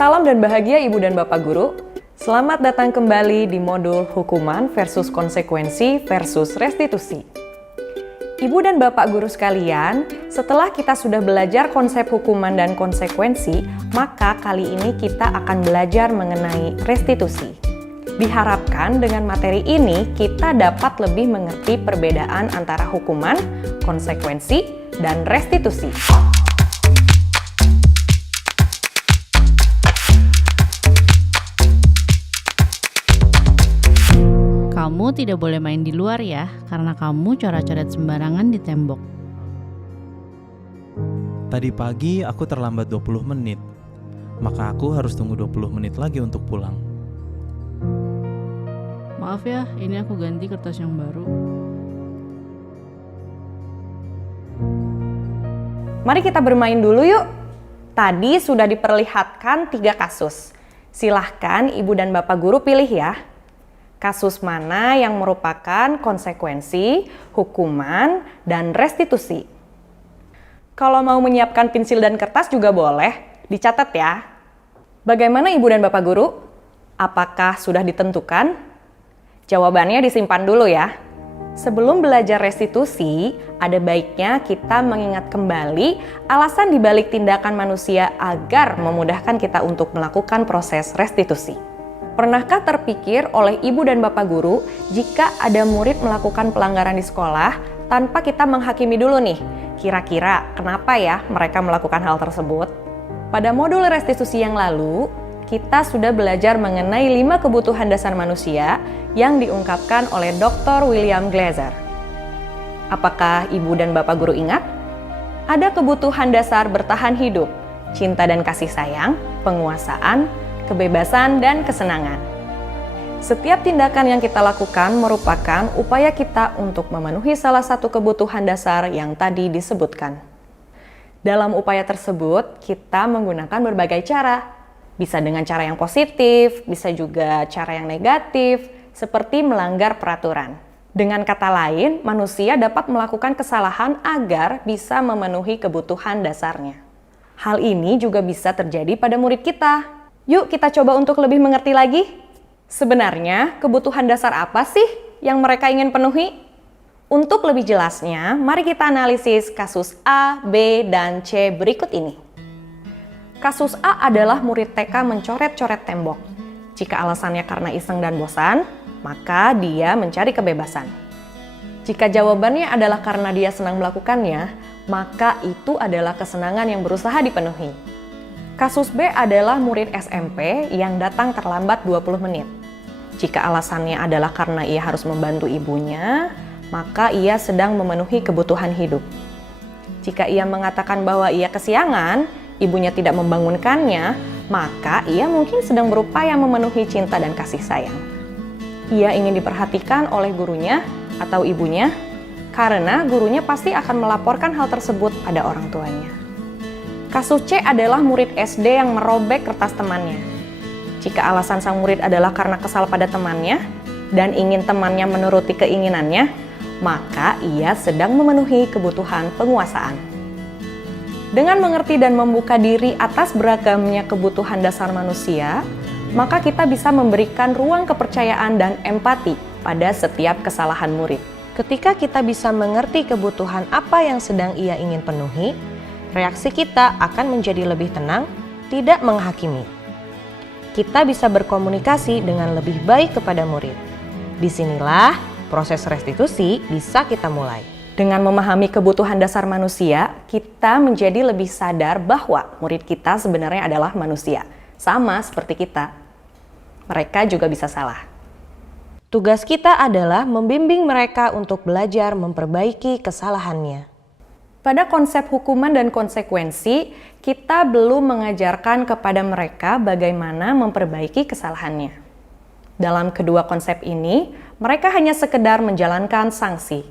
Salam dan bahagia Ibu dan Bapak Guru. Selamat datang kembali di modul hukuman versus konsekuensi versus restitusi. Ibu dan Bapak Guru sekalian, setelah kita sudah belajar konsep hukuman dan konsekuensi, maka kali ini kita akan belajar mengenai restitusi. Diharapkan dengan materi ini kita dapat lebih mengerti perbedaan antara hukuman, konsekuensi, dan restitusi. Kamu tidak boleh main di luar ya, karena kamu coret-coret sembarangan di tembok. Tadi pagi aku terlambat 20 menit, maka aku harus tunggu 20 menit lagi untuk pulang. Maaf ya, ini aku ganti kertas yang baru. Mari kita bermain dulu yuk. Tadi sudah diperlihatkan 3 kasus. Silahkan Ibu dan Bapak Guru pilih ya. Kasus mana yang merupakan konsekuensi, hukuman, dan restitusi. Kalau mau menyiapkan pensil dan kertas juga boleh, dicatat ya. Bagaimana Ibu dan Bapak Guru? Apakah sudah ditentukan? Jawabannya disimpan dulu ya. Sebelum belajar restitusi, ada baiknya kita mengingat kembali alasan dibalik tindakan manusia agar memudahkan kita untuk melakukan proses restitusi. Pernahkah terpikir oleh Ibu dan Bapak Guru jika ada murid melakukan pelanggaran di sekolah tanpa kita menghakimi dulu nih, kira-kira kenapa ya mereka melakukan hal tersebut? Pada modul restitusi yang lalu, kita sudah belajar mengenai 5 kebutuhan dasar manusia yang diungkapkan oleh Dr. William Glasser. Apakah Ibu dan Bapak Guru ingat? Ada kebutuhan dasar bertahan hidup, cinta dan kasih sayang, penguasaan, kebebasan, dan kesenangan. Setiap tindakan yang kita lakukan merupakan upaya kita untuk memenuhi salah satu kebutuhan dasar yang tadi disebutkan. Dalam upaya tersebut, kita menggunakan berbagai cara. Bisa dengan cara yang positif, bisa juga cara yang negatif, seperti melanggar peraturan. Dengan kata lain, manusia dapat melakukan kesalahan agar bisa memenuhi kebutuhan dasarnya. Hal ini juga bisa terjadi pada murid kita. Yuk kita coba untuk lebih mengerti lagi. Sebenarnya kebutuhan dasar apa sih yang mereka ingin penuhi? Untuk lebih jelasnya, mari kita analisis kasus A, B, dan C berikut ini. Kasus A adalah murid TK mencoret-coret tembok. Jika alasannya karena iseng dan bosan, maka dia mencari kebebasan. Jika jawabannya adalah karena dia senang melakukannya, maka itu adalah kesenangan yang berusaha dipenuhi. Kasus B adalah murid SMP yang datang terlambat 20 menit. Jika alasannya adalah karena ia harus membantu ibunya, maka ia sedang memenuhi kebutuhan hidup. Jika ia mengatakan bahwa ia kesiangan, ibunya tidak membangunkannya, maka ia mungkin sedang berupaya memenuhi cinta dan kasih sayang. Ia ingin diperhatikan oleh gurunya atau ibunya, karena gurunya pasti akan melaporkan hal tersebut pada orang tuanya. Kasus C adalah murid SD yang merobek kertas temannya. Jika alasan sang murid adalah karena kesal pada temannya dan ingin temannya menuruti keinginannya, maka ia sedang memenuhi kebutuhan penguasaan. Dengan mengerti dan membuka diri atas beragamnya kebutuhan dasar manusia, maka kita bisa memberikan ruang kepercayaan dan empati pada setiap kesalahan murid. Ketika kita bisa mengerti kebutuhan apa yang sedang ia ingin penuhi, reaksi kita akan menjadi lebih tenang, tidak menghakimi. Kita bisa berkomunikasi dengan lebih baik kepada murid. Disinilah proses restitusi bisa kita mulai. Dengan memahami kebutuhan dasar manusia, kita menjadi lebih sadar bahwa murid kita sebenarnya adalah manusia, sama seperti kita. Mereka juga bisa salah. Tugas kita adalah membimbing mereka untuk belajar memperbaiki kesalahannya. Pada konsep hukuman dan konsekuensi, kita belum mengajarkan kepada mereka bagaimana memperbaiki kesalahannya. Dalam kedua konsep ini, mereka hanya sekedar menjalankan sanksi.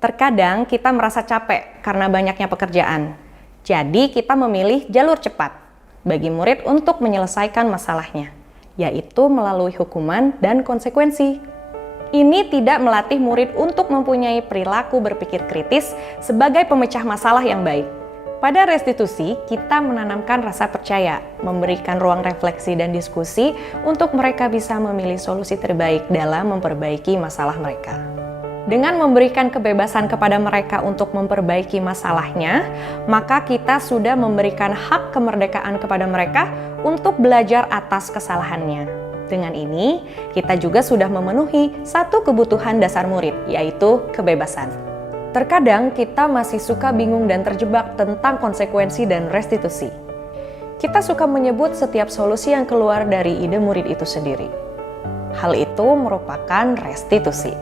Terkadang kita merasa capek karena banyaknya pekerjaan. Jadi kita memilih jalur cepat bagi murid untuk menyelesaikan masalahnya, yaitu melalui hukuman dan konsekuensi. Ini tidak melatih murid untuk mempunyai perilaku berpikir kritis sebagai pemecah masalah yang baik. Pada restitusi, kita menanamkan rasa percaya, memberikan ruang refleksi dan diskusi untuk mereka bisa memilih solusi terbaik dalam memperbaiki masalah mereka. Dengan memberikan kebebasan kepada mereka untuk memperbaiki masalahnya, maka kita sudah memberikan hak kemerdekaan kepada mereka untuk belajar atas kesalahannya. Dengan ini, kita juga sudah memenuhi satu kebutuhan dasar murid, yaitu kebebasan. Terkadang kita masih suka bingung dan terjebak tentang konsekuensi dan restitusi. Kita suka menyebut setiap solusi yang keluar dari ide murid itu sendiri. Hal itu merupakan restitusi.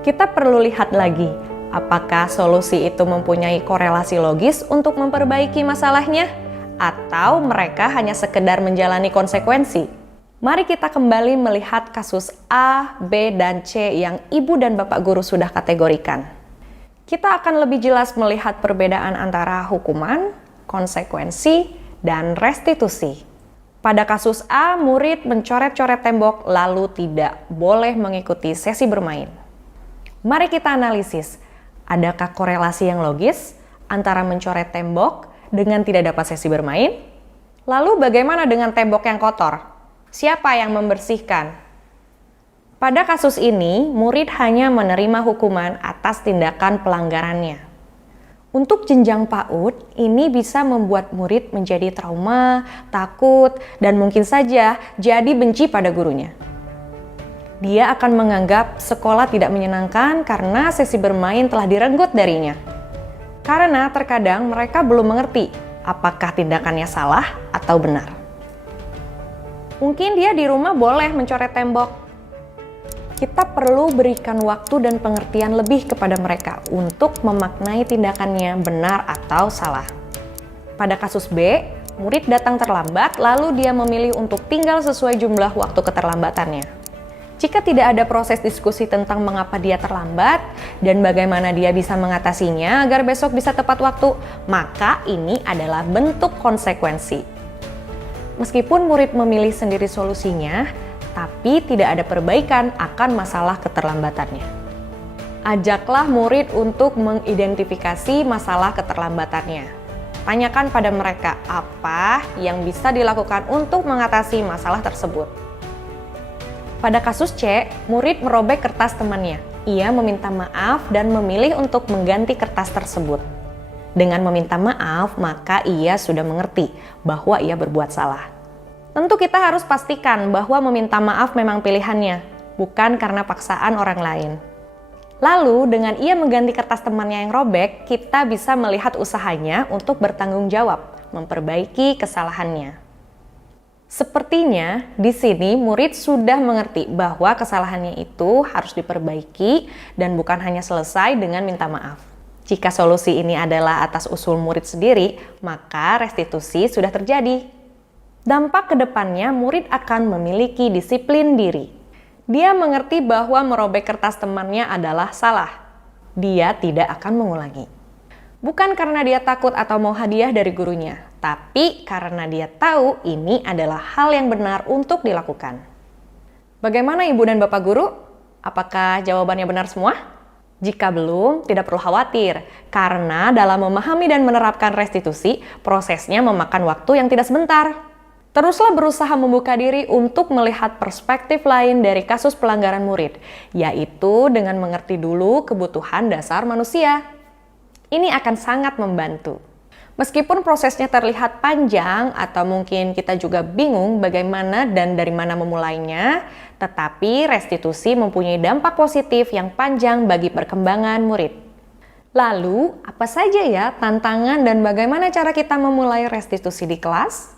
Kita perlu lihat lagi, apakah solusi itu mempunyai korelasi logis untuk memperbaiki masalahnya, atau mereka hanya sekedar menjalani konsekuensi. Mari kita kembali melihat kasus A, B, dan C yang Ibu dan Bapak Guru sudah kategorikan. Kita akan lebih jelas melihat perbedaan antara hukuman, konsekuensi, dan restitusi. Pada kasus A, murid mencoret-coret tembok lalu tidak boleh mengikuti sesi bermain. Mari kita analisis, adakah korelasi yang logis antara mencoret tembok dengan tidak dapat sesi bermain? Lalu bagaimana dengan tembok yang kotor? Siapa yang membersihkan? Pada kasus ini, murid hanya menerima hukuman atas tindakan pelanggarannya. Untuk jenjang PAUD, ini bisa membuat murid menjadi trauma, takut, dan mungkin saja jadi benci pada gurunya. Dia akan menganggap sekolah tidak menyenangkan karena sesi bermain telah direnggut darinya. Karena terkadang mereka belum mengerti apakah tindakannya salah atau benar. Mungkin dia di rumah boleh mencoret tembok. Kita perlu berikan waktu dan pengertian lebih kepada mereka untuk memaknai tindakannya benar atau salah. Pada kasus B, murid datang terlambat lalu dia memilih untuk tinggal sesuai jumlah waktu keterlambatannya. Jika tidak ada proses diskusi tentang mengapa dia terlambat dan bagaimana dia bisa mengatasinya agar besok bisa tepat waktu, maka ini adalah bentuk konsekuensi. Meskipun murid memilih sendiri solusinya, tapi tidak ada perbaikan akan masalah keterlambatannya. Ajaklah murid untuk mengidentifikasi masalah keterlambatannya. Tanyakan pada mereka apa yang bisa dilakukan untuk mengatasi masalah tersebut. Pada kasus C, murid merobek kertas temannya. Ia meminta maaf dan memilih untuk mengganti kertas tersebut. Dengan meminta maaf, maka ia sudah mengerti bahwa ia berbuat salah. Tentu kita harus pastikan bahwa meminta maaf memang pilihannya, bukan karena paksaan orang lain. Lalu, dengan ia mengganti kertas temannya yang robek, kita bisa melihat usahanya untuk bertanggung jawab, memperbaiki kesalahannya. Sepertinya, di sini murid sudah mengerti bahwa kesalahannya itu harus diperbaiki dan bukan hanya selesai dengan minta maaf. Jika solusi ini adalah atas usul murid sendiri, maka restitusi sudah terjadi. Dampak ke depannya, murid akan memiliki disiplin diri. Dia mengerti bahwa merobek kertas temannya adalah salah. Dia tidak akan mengulangi. Bukan karena dia takut atau mau hadiah dari gurunya, tapi karena dia tahu ini adalah hal yang benar untuk dilakukan. Bagaimana Ibu dan Bapak Guru? Apakah jawabannya benar semua? Jika belum, tidak perlu khawatir, karena dalam memahami dan menerapkan restitusi, prosesnya memakan waktu yang tidak sebentar. Teruslah berusaha membuka diri untuk melihat perspektif lain dari kasus pelanggaran murid, yaitu dengan mengerti dulu kebutuhan dasar manusia. Ini akan sangat membantu. Meskipun prosesnya terlihat panjang atau mungkin kita juga bingung bagaimana dan dari mana memulainya, tetapi restitusi mempunyai dampak positif yang panjang bagi perkembangan murid. Lalu, apa saja ya tantangan dan bagaimana cara kita memulai restitusi di kelas?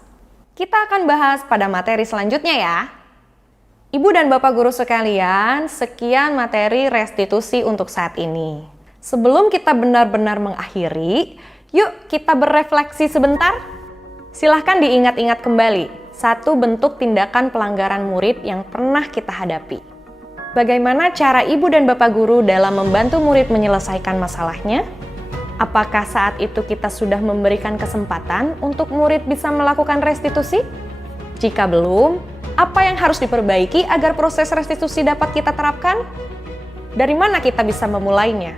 Kita akan bahas pada materi selanjutnya ya. Ibu dan Bapak Guru sekalian, sekian materi restitusi untuk saat ini. Sebelum kita benar-benar mengakhiri, yuk kita berefleksi sebentar. Silahkan diingat-ingat kembali satu bentuk tindakan pelanggaran murid yang pernah kita hadapi. Bagaimana cara Ibu dan Bapak Guru dalam membantu murid menyelesaikan masalahnya? Apakah saat itu kita sudah memberikan kesempatan untuk murid bisa melakukan restitusi? Jika belum, apa yang harus diperbaiki agar proses restitusi dapat kita terapkan? Dari mana kita bisa memulainya?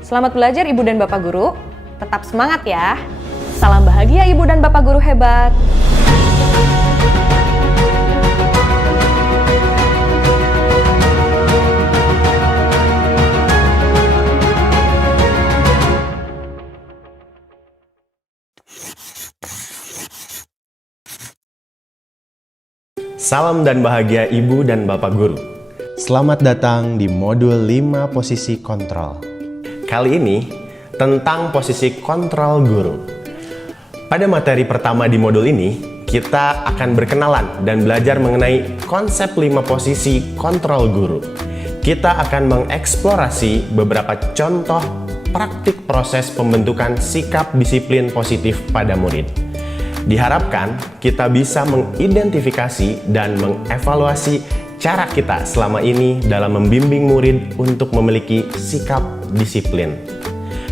Selamat belajar Ibu dan Bapak Guru, tetap semangat ya! Salam bahagia Ibu dan Bapak guru hebat. Salam dan bahagia Ibu dan Bapak Guru. Selamat datang di modul 5 posisi kontrol. Kali ini tentang posisi kontrol guru. Pada materi pertama di modul ini, kita akan berkenalan dan belajar mengenai konsep 5 posisi kontrol guru. Kita akan mengeksplorasi beberapa contoh praktik proses pembentukan sikap disiplin positif pada murid. Diharapkan kita bisa mengidentifikasi dan mengevaluasi cara kita selama ini dalam membimbing murid untuk memiliki sikap disiplin.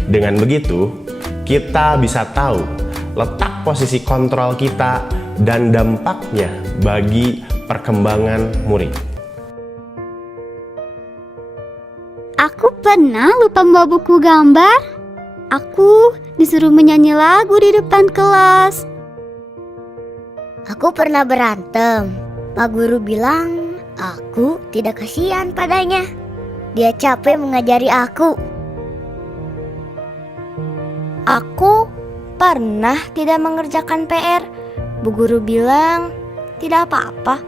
Dengan begitu, kita bisa tahu letak posisi kontrol kita dan dampaknya bagi perkembangan murid. Aku pernah lupa membawa buku gambar. Aku disuruh menyanyi lagu di depan kelas. Aku pernah berantem. Pak guru bilang aku tidak kasihan padanya. Dia capek mengajari aku. Aku pernah tidak mengerjakan PR. Bu guru bilang tidak apa-apa.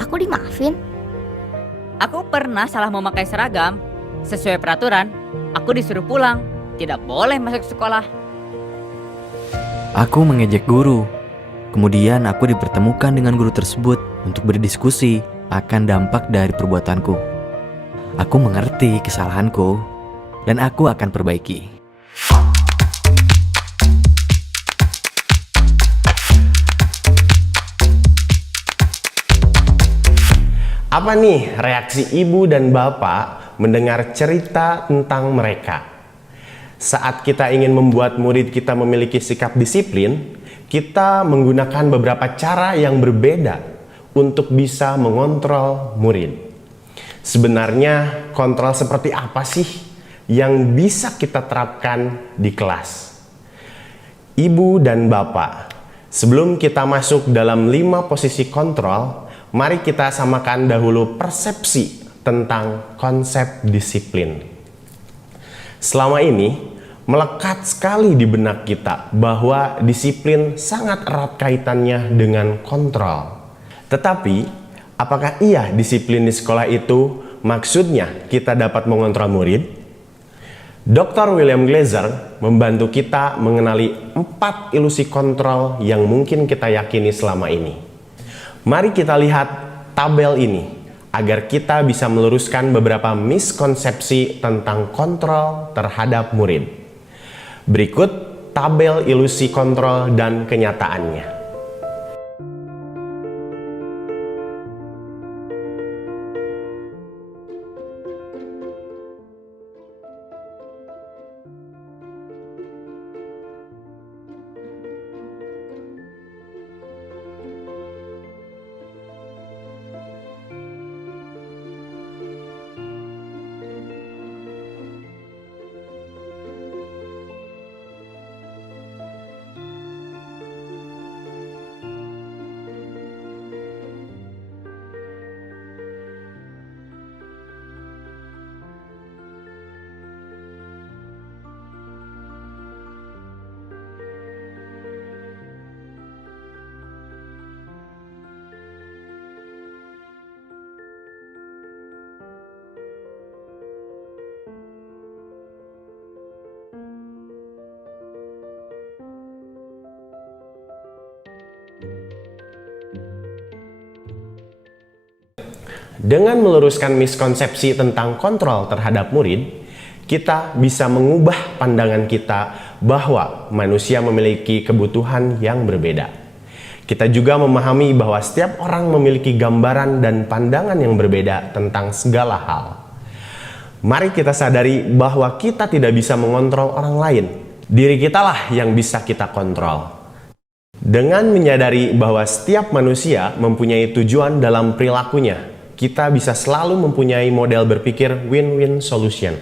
Aku dimaafin. Aku pernah salah memakai seragam. Sesuai peraturan, aku disuruh pulang. Tidak boleh masuk sekolah. Aku mengejek guru. Kemudian aku dipertemukan dengan guru tersebut untuk berdiskusi akan dampak dari perbuatanku. Aku mengerti kesalahanku dan aku akan perbaiki. Apa nih reaksi ibu dan bapak mendengar cerita tentang mereka? Saat kita ingin membuat murid kita memiliki sikap disiplin, kita menggunakan beberapa cara yang berbeda untuk bisa mengontrol murid. Sebenarnya kontrol seperti apa sih yang bisa kita terapkan di kelas? Ibu dan bapak, sebelum kita masuk dalam 5 posisi kontrol, mari kita samakan dahulu persepsi tentang konsep disiplin. Selama ini, melekat sekali di benak kita bahwa disiplin sangat erat kaitannya dengan kontrol. Tetapi, apakah iya disiplin di sekolah itu maksudnya kita dapat mengontrol murid? Dr. William Glasser membantu kita mengenali 4 ilusi kontrol yang mungkin kita yakini selama ini. Mari kita lihat tabel ini agar kita bisa meluruskan beberapa miskonsepsi tentang kontrol terhadap murid. Berikut tabel ilusi kontrol dan kenyataannya. Dengan meluruskan miskonsepsi tentang kontrol terhadap murid, kita bisa mengubah pandangan kita bahwa manusia memiliki kebutuhan yang berbeda. Kita juga memahami bahwa setiap orang memiliki gambaran dan pandangan yang berbeda tentang segala hal. Mari kita sadari bahwa kita tidak bisa mengontrol orang lain. Diri kitalah yang bisa kita kontrol. Dengan menyadari bahwa setiap manusia mempunyai tujuan dalam perilakunya, kita bisa selalu mempunyai model berpikir win-win solution.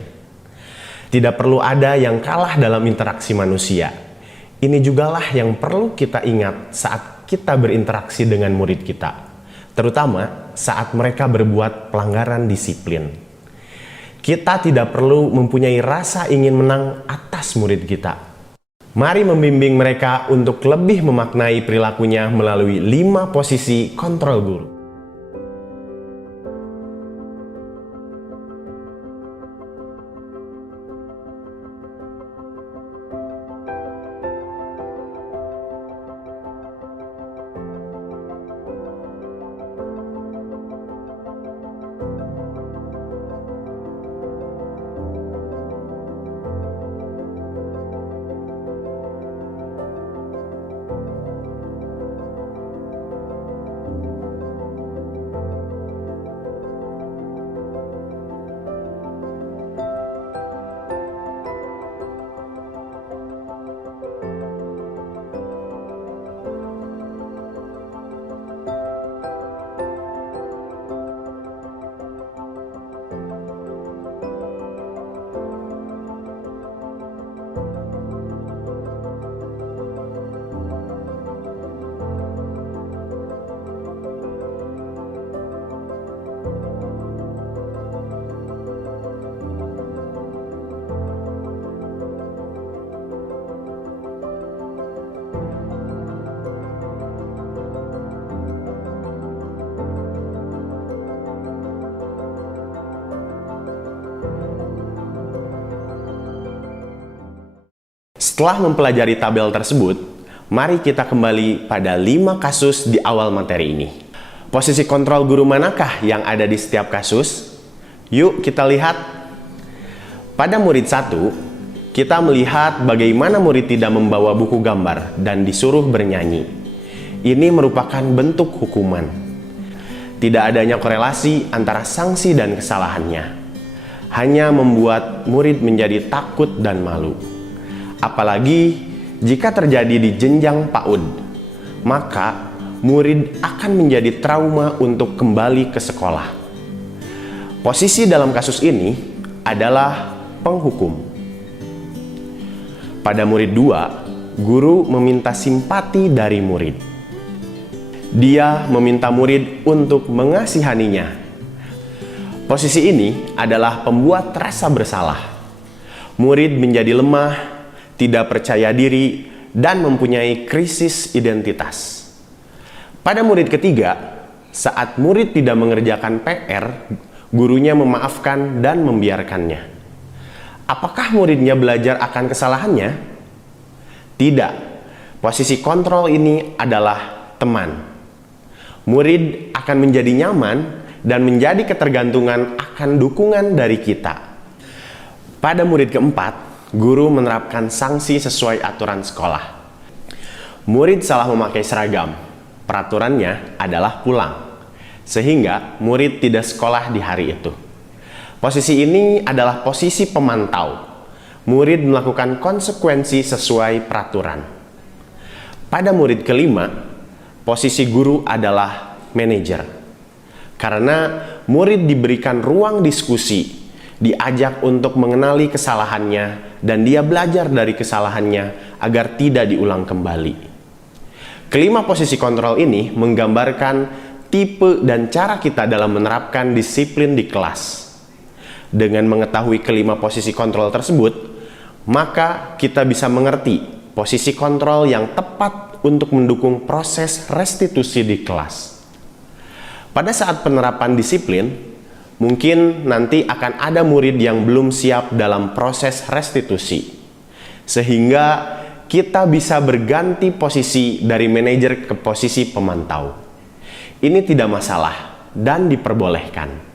Tidak perlu ada yang kalah dalam interaksi manusia. Ini jugalah yang perlu kita ingat saat kita berinteraksi dengan murid kita, terutama saat mereka berbuat pelanggaran disiplin. Kita tidak perlu mempunyai rasa ingin menang atas murid kita. Mari membimbing mereka untuk lebih memaknai perilakunya melalui 5 posisi kontrol guru. Setelah mempelajari tabel tersebut, mari kita kembali pada 5 kasus di awal materi ini. Posisi kontrol guru manakah yang ada di setiap kasus? Yuk kita lihat. Pada murid 1, kita melihat bagaimana murid tidak membawa buku gambar dan disuruh bernyanyi. Ini merupakan bentuk hukuman. Tidak adanya korelasi antara sanksi dan kesalahannya. Hanya membuat murid menjadi takut dan malu. Apalagi jika terjadi di jenjang PAUD, maka murid akan menjadi trauma untuk kembali ke sekolah. Posisi dalam kasus ini adalah penghukum. Pada murid 2, guru meminta simpati dari murid. Dia meminta murid untuk mengasihaninya. Posisi ini adalah pembuat rasa bersalah. Murid menjadi lemah, tidak percaya diri, dan mempunyai krisis identitas. Pada murid ketiga, saat murid tidak mengerjakan PR, gurunya memaafkan dan membiarkannya. Apakah muridnya belajar akan kesalahannya? Tidak. Posisi kontrol ini adalah teman. Murid akan menjadi nyaman dan menjadi ketergantungan akan dukungan dari kita. Pada murid keempat, guru menerapkan sanksi sesuai aturan sekolah. Murid salah memakai seragam. Peraturannya adalah pulang, sehingga murid tidak sekolah di hari itu. Posisi ini adalah posisi pemantau. Murid melakukan konsekuensi sesuai peraturan. Pada murid kelima, posisi guru adalah manajer. Karena murid diberikan ruang diskusi, diajak untuk mengenali kesalahannya, dan dia belajar dari kesalahannya agar tidak diulang kembali. Kelima posisi kontrol ini menggambarkan tipe dan cara kita dalam menerapkan disiplin di kelas. Dengan mengetahui kelima posisi kontrol tersebut, maka kita bisa mengerti posisi kontrol yang tepat untuk mendukung proses restitusi di kelas. Pada saat penerapan disiplin, mungkin nanti akan ada murid yang belum siap dalam proses restitusi. Sehingga kita bisa berganti posisi dari manajer ke posisi pemantau. Ini tidak masalah dan diperbolehkan.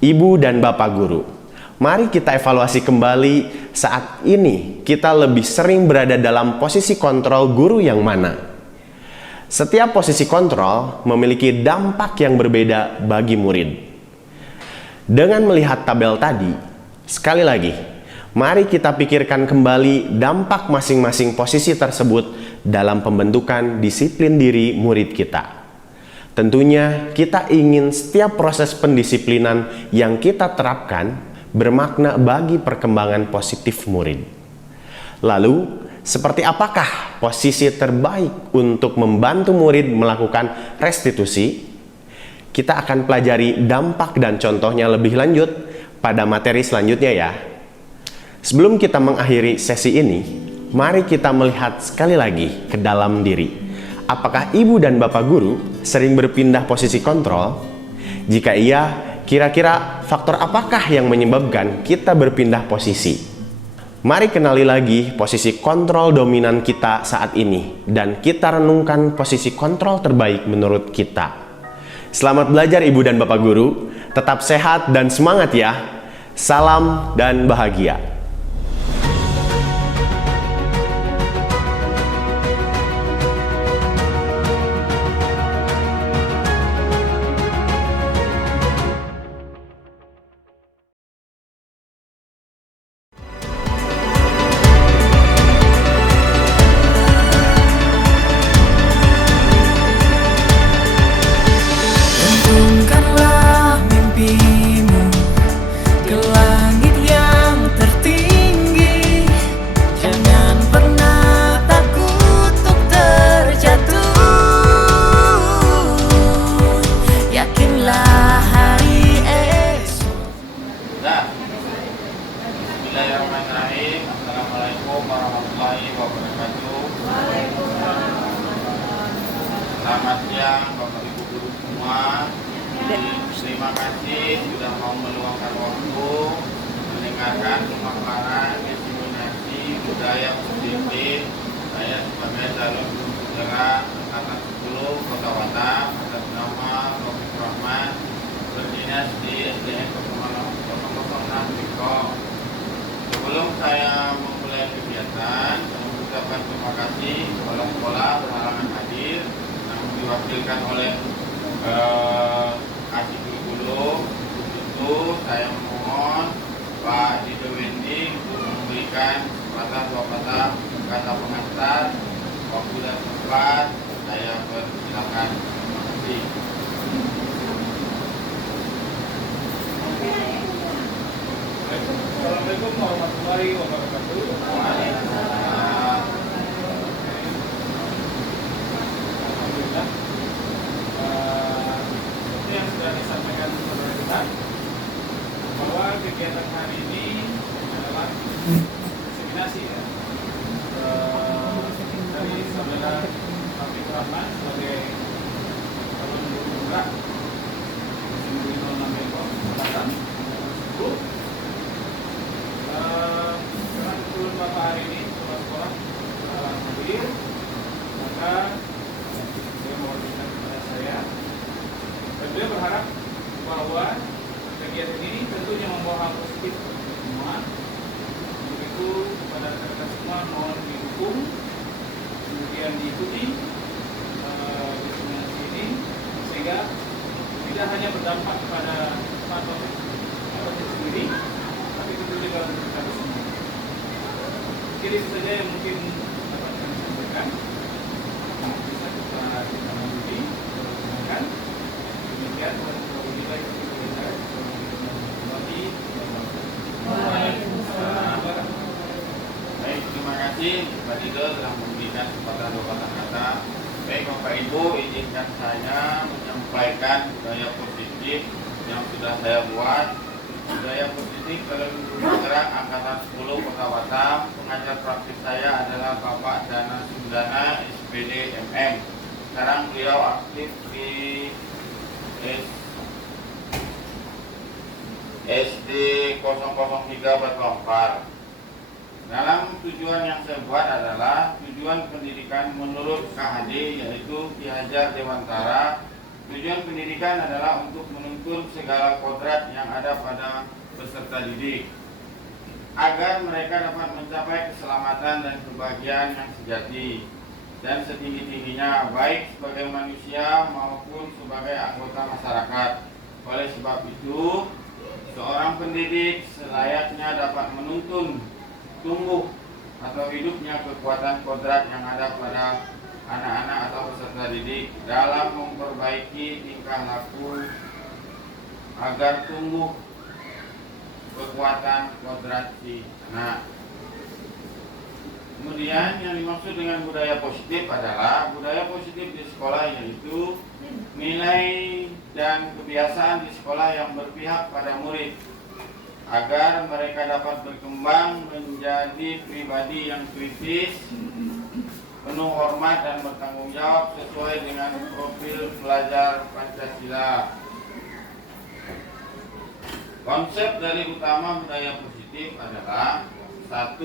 Ibu dan Bapak guru, mari kita evaluasi kembali saat ini kita lebih sering berada dalam posisi kontrol guru yang mana. Setiap posisi kontrol memiliki dampak yang berbeda bagi murid. Dengan melihat tabel tadi, sekali lagi, mari kita pikirkan kembali dampak masing-masing posisi tersebut dalam pembentukan disiplin diri murid kita. Tentunya kita ingin setiap proses pendisiplinan yang kita terapkan bermakna bagi perkembangan positif murid. Lalu, Seperti apakah posisi terbaik untuk membantu murid melakukan restitusi? Kita akan pelajari dampak dan contohnya lebih lanjut pada materi selanjutnya ya. Sebelum kita mengakhiri sesi ini, mari kita melihat sekali lagi ke dalam diri. Apakah ibu dan bapak guru sering berpindah posisi kontrol? Jika iya, kira-kira faktor apakah yang menyebabkan kita berpindah posisi? Mari kenali lagi posisi kontrol dominan kita saat ini dan kita renungkan posisi kontrol terbaik menurut kita. Selamat belajar ibu dan bapak guru, tetap sehat dan semangat ya. Salam dan bahagia. Gantungkanlah mimpimu ke langit yang tertinggi. Jangan pernah takut untuk terjatuh. Yakinlah hari esok. Bismillahirrahmanirrahim. Assalamualaikum warahmatullahi wabarakatuh. Selamat siang Bapak Ibu guru semua. Terima kasih sudah mau meluangkan waktu mendengarkan pemaparan diseminasi budaya positif. Saya sebagai calon guru sejarah angkatan 10 Kota Batam atas nama Taufik Rahman berdinas di SDN 006 Bingkong. Sebelum saya memulai kegiatan, saya mengucapkan terima kasih kepada sekolah berhalangan hadir yang diwakilkan oleh Asyik Guru. Itu saya memohon Pak Dido Wendi untuk memberikan dua patah kata pengantar. Waktu dan tempat saya persilakan. Terima kasih. Assalamualaikum warahmatullahi wabarakatuh. Waalaikumsalam. Alhamdulillah. Seperti yang sudah disampaikan kepada kita, bahwa kegiatan hari ini adalah diseminasi ya, dari saudara Taufik Rahman sebagai calon guru penggerak di 06 Bengkok, Batam. Karena kebetulan Bapak hari ini sekolah hadir, maka saya mewakilkan kepada saya. Dan beliau berharap bahwa kegiatan ini tentunya membawa hal positif untuk semua. Untuk itu kepada rekan semua mohon didukung, kemudian diikuti diseminasi ini sehingga tidak hanya berdampak kepada Pak Taufik sendiri, tapi tentunya juga untuk kita semua. Jadi itu saja yang mungkin dapat kami sampaikan. Bisa kita lanjuti, silakan. Demikian wabillahi taufiq. Baik, terima kasih Pak Dido telah memberikan kesempatan dua patah kata. Baik Bapak Ibu, izinkan saya menyampaikan budaya positif yang sudah saya buat. Budaya positif kalau bergerak angkatan 10 Kota Batam. Pengajar praktik saya adalah Bapak Dana Sundana SPD MM. Sekarang beliau aktif di SD 003 Batu Ampar. Dalam tujuan yang saya buat adalah tujuan pendidikan menurut KHD, yaitu Ki Hajar Dewantara. Tujuan pendidikan adalah untuk menuntun segala kodrat yang ada pada peserta didik agar mereka dapat mencapai keselamatan dan kebahagiaan yang sejati dan setinggi-tingginya, baik sebagai manusia maupun sebagai anggota masyarakat. Oleh sebab itu, seorang pendidik selayaknya dapat menuntun tumbuh atau hidupnya kekuatan kodrat yang ada pada anak-anak atau peserta didik dalam memperbaiki tingkah laku agar tumbuh kekuatan kodrat si anak. Kemudian yang dimaksud dengan budaya positif adalah budaya positif di sekolah, yaitu nilai dan kebiasaan di sekolah yang berpihak pada murid agar mereka dapat berkembang menjadi pribadi yang kritis, penuh hormat dan bertanggung jawab sesuai dengan profil pelajar Pancasila. Konsep dari utama budaya positif adalah: 1.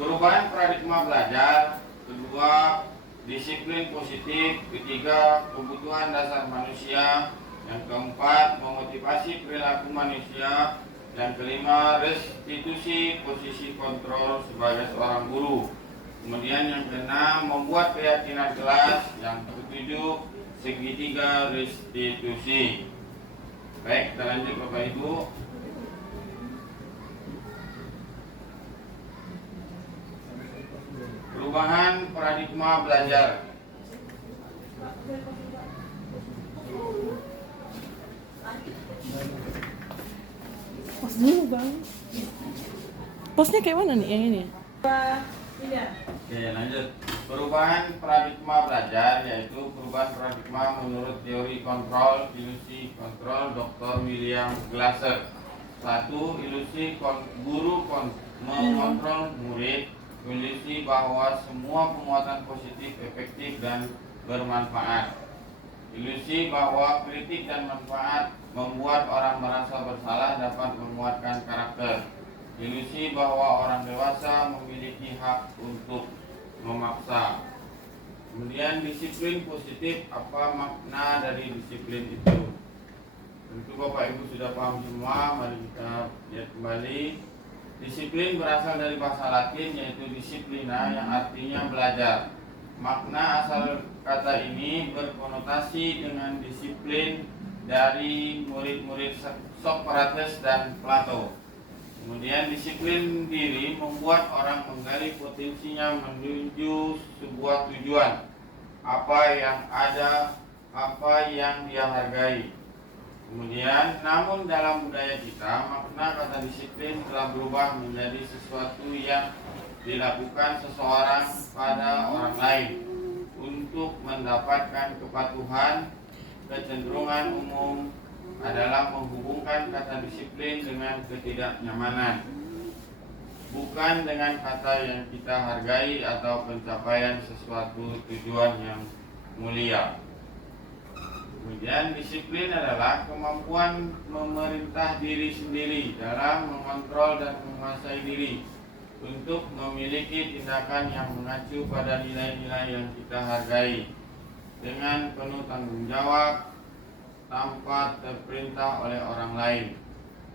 Perubahan paradigma belajar. 2. Disiplin positif. 3. Kebutuhan dasar manusia. Yang keempat, memotivasi perilaku manusia. Dan kelima, restitusi posisi kontrol sebagai seorang guru. Kemudian yang keenam, membuat keyakinan kelas. Yang ketujuh, segitiga restitusi. Baik, kita lanjut Bapak Ibu. Perubahan paradigma belajar. Pos dulu bang. Posnya kayak mana nih yang ini? Oke, lanjut. Perubahan paradigma belajar, yaitu perubahan paradigma menurut teori kontrol, ilusi kontrol Dr. William Glasser. 1. Ilusi guru mengontrol murid. Ilusi bahwa semua penguatan positif, efektif, dan bermanfaat. Ilusi bahwa kritik dan manfaat membuat orang merasa bersalah dapat menguatkan karakter. Ilusi bahwa orang dewasa memiliki hak untuk memaksa. Kemudian disiplin positif, apa makna dari disiplin itu? Tentu Bapak Ibu sudah paham semua, mari kita lihat kembali. Disiplin berasal dari bahasa Latin, yaitu disiplina, yang artinya belajar. Makna asal kata ini berkonotasi dengan disiplin dari murid-murid Socrates dan Plato. Kemudian disiplin diri membuat orang menggali potensinya menuju sebuah tujuan. Apa yang ada, apa yang dia hargai. Kemudian, namun dalam budaya kita, makna kata disiplin telah berubah menjadi sesuatu yang dilakukan seseorang pada orang lain untuk mendapatkan kepatuhan. Kecenderungan umum adalah menghubungkan kata disiplin dengan ketidaknyamanan, bukan dengan kata yang kita hargai atau pencapaian sesuatu tujuan yang mulia. Kemudian disiplin adalah kemampuan memerintah diri sendiri dalam mengontrol dan menguasai diri untuk memiliki tindakan yang mengacu pada nilai-nilai yang kita hargai dengan penuh tanggung jawab tanpa terperintah oleh orang lain.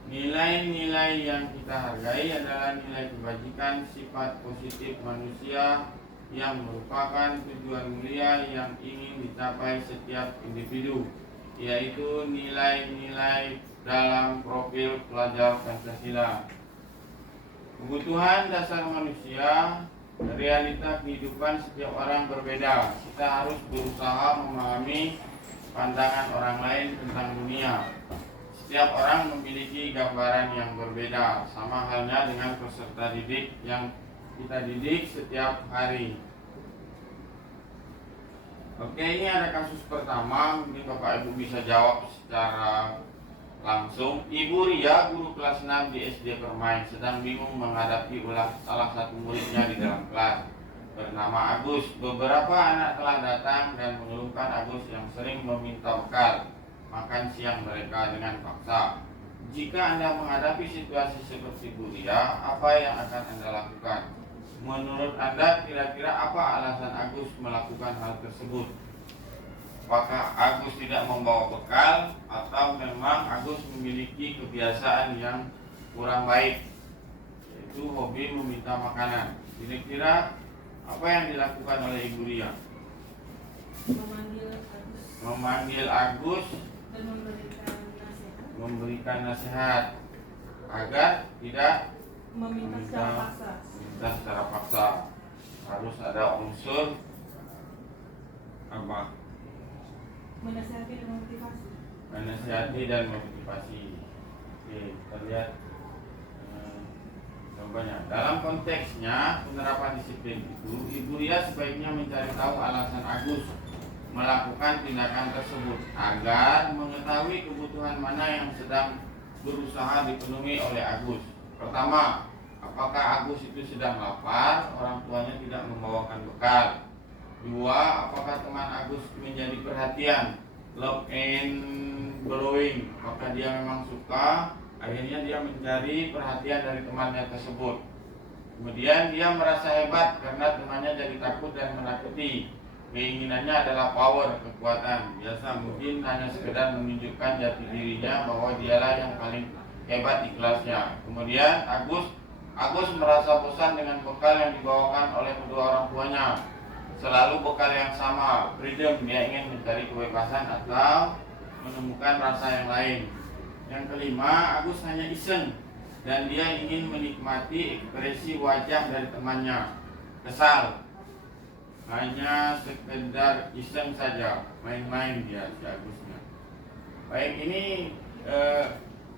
Nilai-nilai yang kita hargai adalah nilai kebajikan, sifat positif manusia yang merupakan tujuan mulia yang ingin dicapai setiap individu, yaitu nilai-nilai dalam profil pelajar Pancasila. Kebutuhan dasar manusia, realita kehidupan setiap orang berbeda. Kita harus berusaha memahami pandangan orang lain tentang dunia. Setiap orang memiliki gambaran yang berbeda, sama halnya dengan peserta didik yang kita didik setiap hari. Oke, ini ada kasus pertama, mungkin Bapak Ibu bisa jawab secara langsung. Ibu Ria, guru kelas 6 di SD Permain, sedang bingung menghadapi ulah salah satu muridnya di dalam kelas bernama Agus. Beberapa anak telah datang dan mengeluhkan Agus yang sering meminta bekal makan siang mereka dengan paksa. Jika Anda menghadapi situasi seperti Bu Ria, apa yang akan Anda lakukan? Menurut Anda, kira-kira apa alasan Agus melakukan hal tersebut? Apakah Agus tidak membawa bekal atau memang Agus memiliki kebiasaan yang kurang baik, yaitu hobi meminta makanan? Kira-kira apa yang dilakukan oleh Ibu Ria? Memanggil Agus Dan memberikan nasihat agar tidak meminta secara paksa. Harus ada unsur apa? menasihati dan memotivasi. Menasihati dan memotivasi. Oke, kita lihat gambar Jawabannya, dalam konteksnya penerapan disiplin itu, Ibu Ria sebaiknya mencari tahu alasan Agus melakukan tindakan tersebut agar mengetahui kebutuhan mana yang sedang berusaha dipenuhi oleh Agus. Pertama, apakah Agus itu sedang lapar, orang tuanya tidak membawakan bekal. Dua, apakah teman Agus menjadi perhatian, love and borrowing, apakah dia memang suka, akhirnya dia mencari perhatian dari temannya tersebut. Kemudian dia merasa hebat karena temannya jadi takut dan menakuti. Keinginannya adalah power, kekuatan. Biasa mungkin hanya sekedar menunjukkan jati dirinya bahwa dialah yang paling hebat di kelasnya. Kemudian Agus merasa bosan dengan bekal yang dibawakan oleh kedua orang tuanya. Selalu bekal yang sama, freedom, dia ingin mencari kebebasan atau menemukan rasa yang lain. Yang kelima, Agus hanya iseng dan dia ingin menikmati ekspresi wajah dari temannya. Kesal, hanya sekedar iseng saja, main-main dia si Agusnya. Baik, ini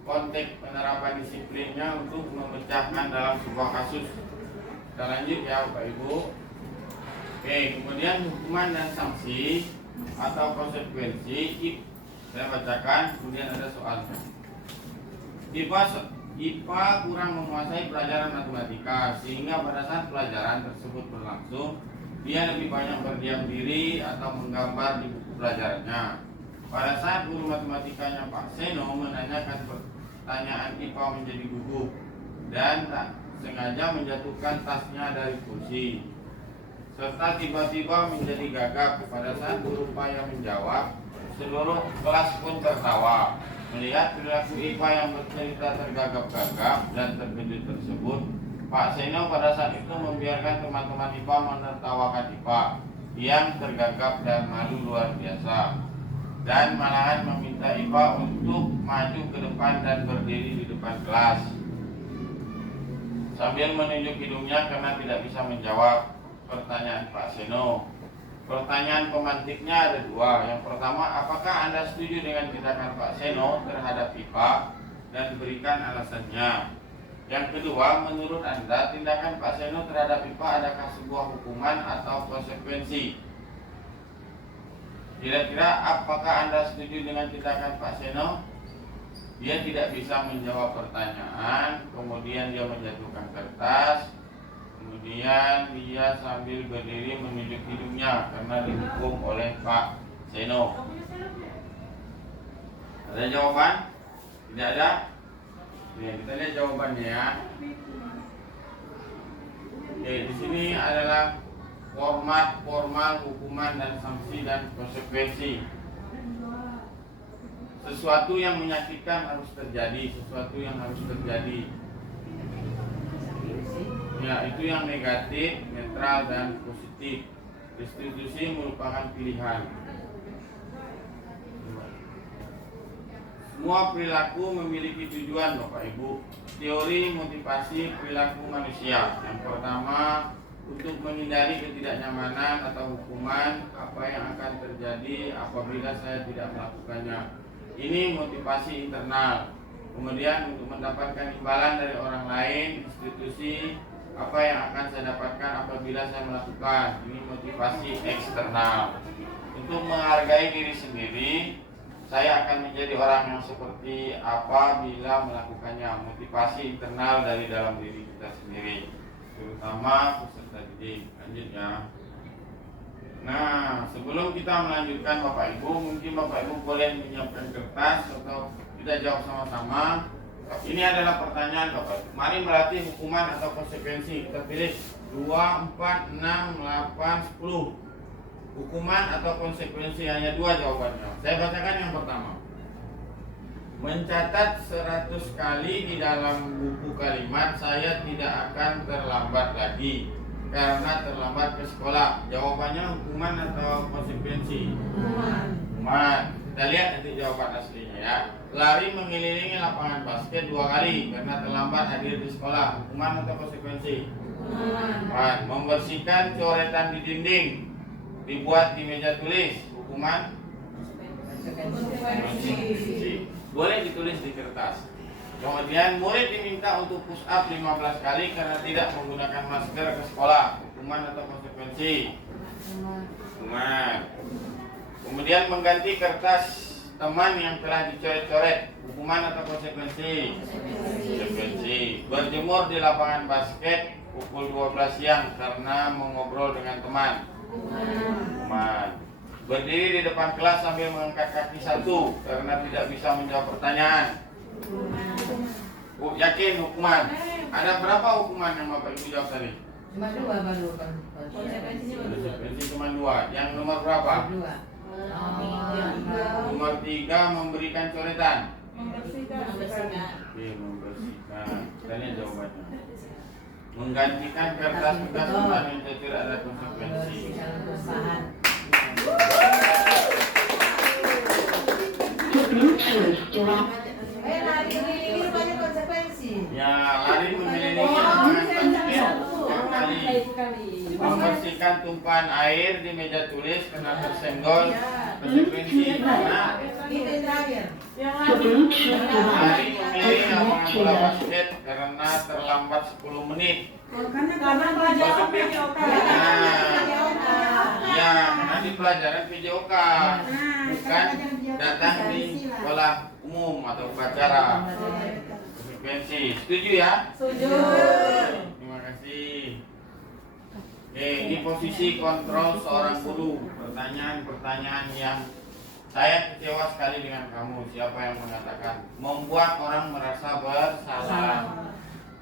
konteks penerapan disiplinnya untuk memecahkan dalam sebuah kasus. Kita lanjut ya Bapak Ibu. Oke, kemudian hukuman dan sanksi atau konsekuensi. Saya bacakan, kemudian ada soalnya. IPA kurang menguasai pelajaran matematika, sehingga pada saat pelajaran tersebut berlangsung, dia lebih banyak berdiam diri atau menggambar di buku pelajarannya. Pada saat guru matematikanya Pak Seno menanyakan pertanyaan, IPA menjadi gugup dan tak sengaja menjatuhkan tasnya dari kursi, serta tiba-tiba menjadi gagap. Pada saat guru payah menjawab, seluruh kelas pun tertawa. Melihat perilaku IPA yang bercerita tergagap-gagap dan terkejut tersebut, Pak Seno pada saat itu membiarkan teman-teman IPA menertawakan IPA yang tergagap dan malu luar biasa, dan malahan meminta IPA untuk maju ke depan dan berdiri di depan kelas sambil menunjuk hidungnya karena tidak bisa menjawab pertanyaan Pak Seno. Pertanyaan pemantiknya ada dua. Yang pertama, apakah Anda setuju dengan tindakan Pak Seno terhadap IPA, dan berikan alasannya. Yang kedua, menurut Anda tindakan Pak Seno terhadap IPA adakah sebuah hukuman atau konsekuensi? Kira-kira apakah Anda setuju dengan tindakan Pak Seno? Dia tidak bisa menjawab pertanyaan, kemudian dia menjatuhkan kertas, kemudian dia sambil berdiri menunjuk hidungnya karena dihukum oleh Pak Seno. Ada jawaban? Tidak ada? Ya, kita lihat jawabannya ya. Oke, di sini adalah format formal, hukuman dan sanksi dan konsekuensi. Sesuatu yang menyakitkan harus terjadi, sesuatu yang harus terjadi. Ya, itu yang negatif, netral dan positif. Restitusi merupakan pilihan. Semua perilaku memiliki tujuan, Bapak Ibu. Teori motivasi perilaku manusia. Yang pertama, untuk menghindari ketidaknyamanan atau hukuman, apa yang akan terjadi apabila saya tidak melakukannya. Ini motivasi internal. Kemudian untuk mendapatkan imbalan dari orang lain, institusi, apa yang akan saya dapatkan apabila saya melakukan. Ini motivasi eksternal. Untuk menghargai diri sendiri, saya akan menjadi orang yang seperti apa bila melakukannya. Motivasi internal dari dalam diri kita sendiri, terutama peserta didik. Lanjut ya. Nah, sebelum kita melanjutkan Bapak Ibu, mungkin Bapak Ibu boleh menyiapkan kertas atau kita jawab sama-sama. Ini adalah pertanyaan Bapak Ibu. Mari melatih hukuman atau konsekuensi. Kita pilih 2, 4, 6, 8, 10. Hukuman atau konsekuensi hanya 2 jawabannya. Saya bacakan yang pertama. Mencatat 100 kali di dalam buku kalimat, saya tidak akan terlambat lagi karena terlambat ke sekolah. Jawabannya hukuman atau konsekuensi? Hukuman. Kita lihat nanti jawaban aslinya ya. Lari mengelilingi lapangan basket 2 kali karena terlambat hadir di sekolah. Hukuman atau konsekuensi? Hukuman. Membersihkan coretan di dinding dibuat di meja tulis. Hukuman? Konsekuensi. Boleh ditulis di kertas. Kemudian murid diminta untuk push up 15 kali karena tidak menggunakan masker ke sekolah. Hukuman atau konsekuensi? Hukuman. Kemudian mengganti kertas teman yang telah dicoret-coret. Hukuman atau konsekuensi? Konsekuensi. Berjemur di lapangan basket pukul 12 siang karena mengobrol dengan teman. Hukuman. Berdiri di depan kelas sambil mengangkat kaki satu karena tidak bisa menjawab pertanyaan. Yakin hukuman? Ada berapa hukuman yang Bapak Ibu jawab tadi? Cuma dua baru kan. Konsekuensi cuma dua. Yang nomor berapa? Dua. Nomor 3 memberikan coretan. Membersihkan. Oke, membersihkan. Dan ini jawabannya. Menggantikan kertas bekas teman yang tidak ada konsekuensi. Ini rupanya konsekuensi. Ya, lari mengelilingi lapangan basket 2 kali. Membersihkan tumpahan air di meja tulis karena tersenggol. Konsekuensi karena Itu yang terakhir. lari memilih lapangan bola basket karena terlambat 10 menit. Karena pelajaran PJOK. Ya, nanti pelajaran PJOK, bukan datang di sekolah umum atau upacara. Konsekuensi, setuju ya? Setuju. Terima kasih. Oke, ini posisi kontrol seorang guru. Pertanyaan-pertanyaan yang saya kecewa sekali dengan kamu. Siapa yang mengatakan membuat orang merasa bersalah?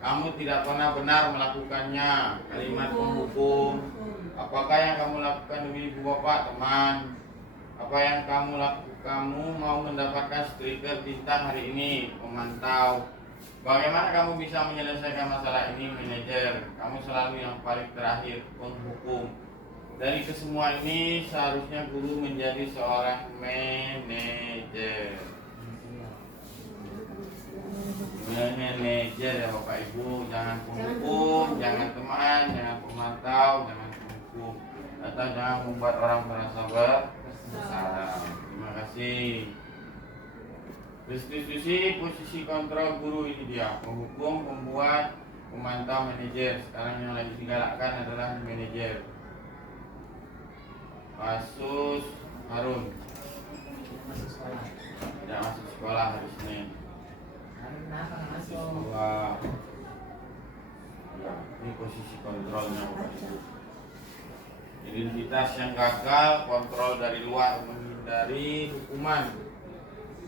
Kamu tidak pernah benar melakukannya. Kalimat penghukum. Apakah yang kamu lakukan demi ibu bapak, teman? Apa yang kamu lakukan? Kamu mau mendapatkan stiker bintang hari ini, pemantau. Bagaimana kamu bisa menyelesaikan masalah ini, manajer? Kamu selalu yang paling terakhir, penghukum. Dari kesemua ini seharusnya guru menjadi seorang manajer. Manajer ya Bapak Ibu, jangan penghukum, jangan teman, jangan pemantau, jangan penghukum, atau jangan membuat orang merasa bersalah. Terima kasih. Restitusi posisi kontrol guru ini dia, penghukum, pembuat, pemantau, manajer. Sekarang yang lagi digalakkan adalah manajer. Kasus Harun tidak masuk sekolah hari Senin. Kenapa nggak masuk? Sekolah. Ya, ini posisi kontrolnya Bapak Ibu. Identitas yang gagal, kontrol dari luar, menghindari hukuman,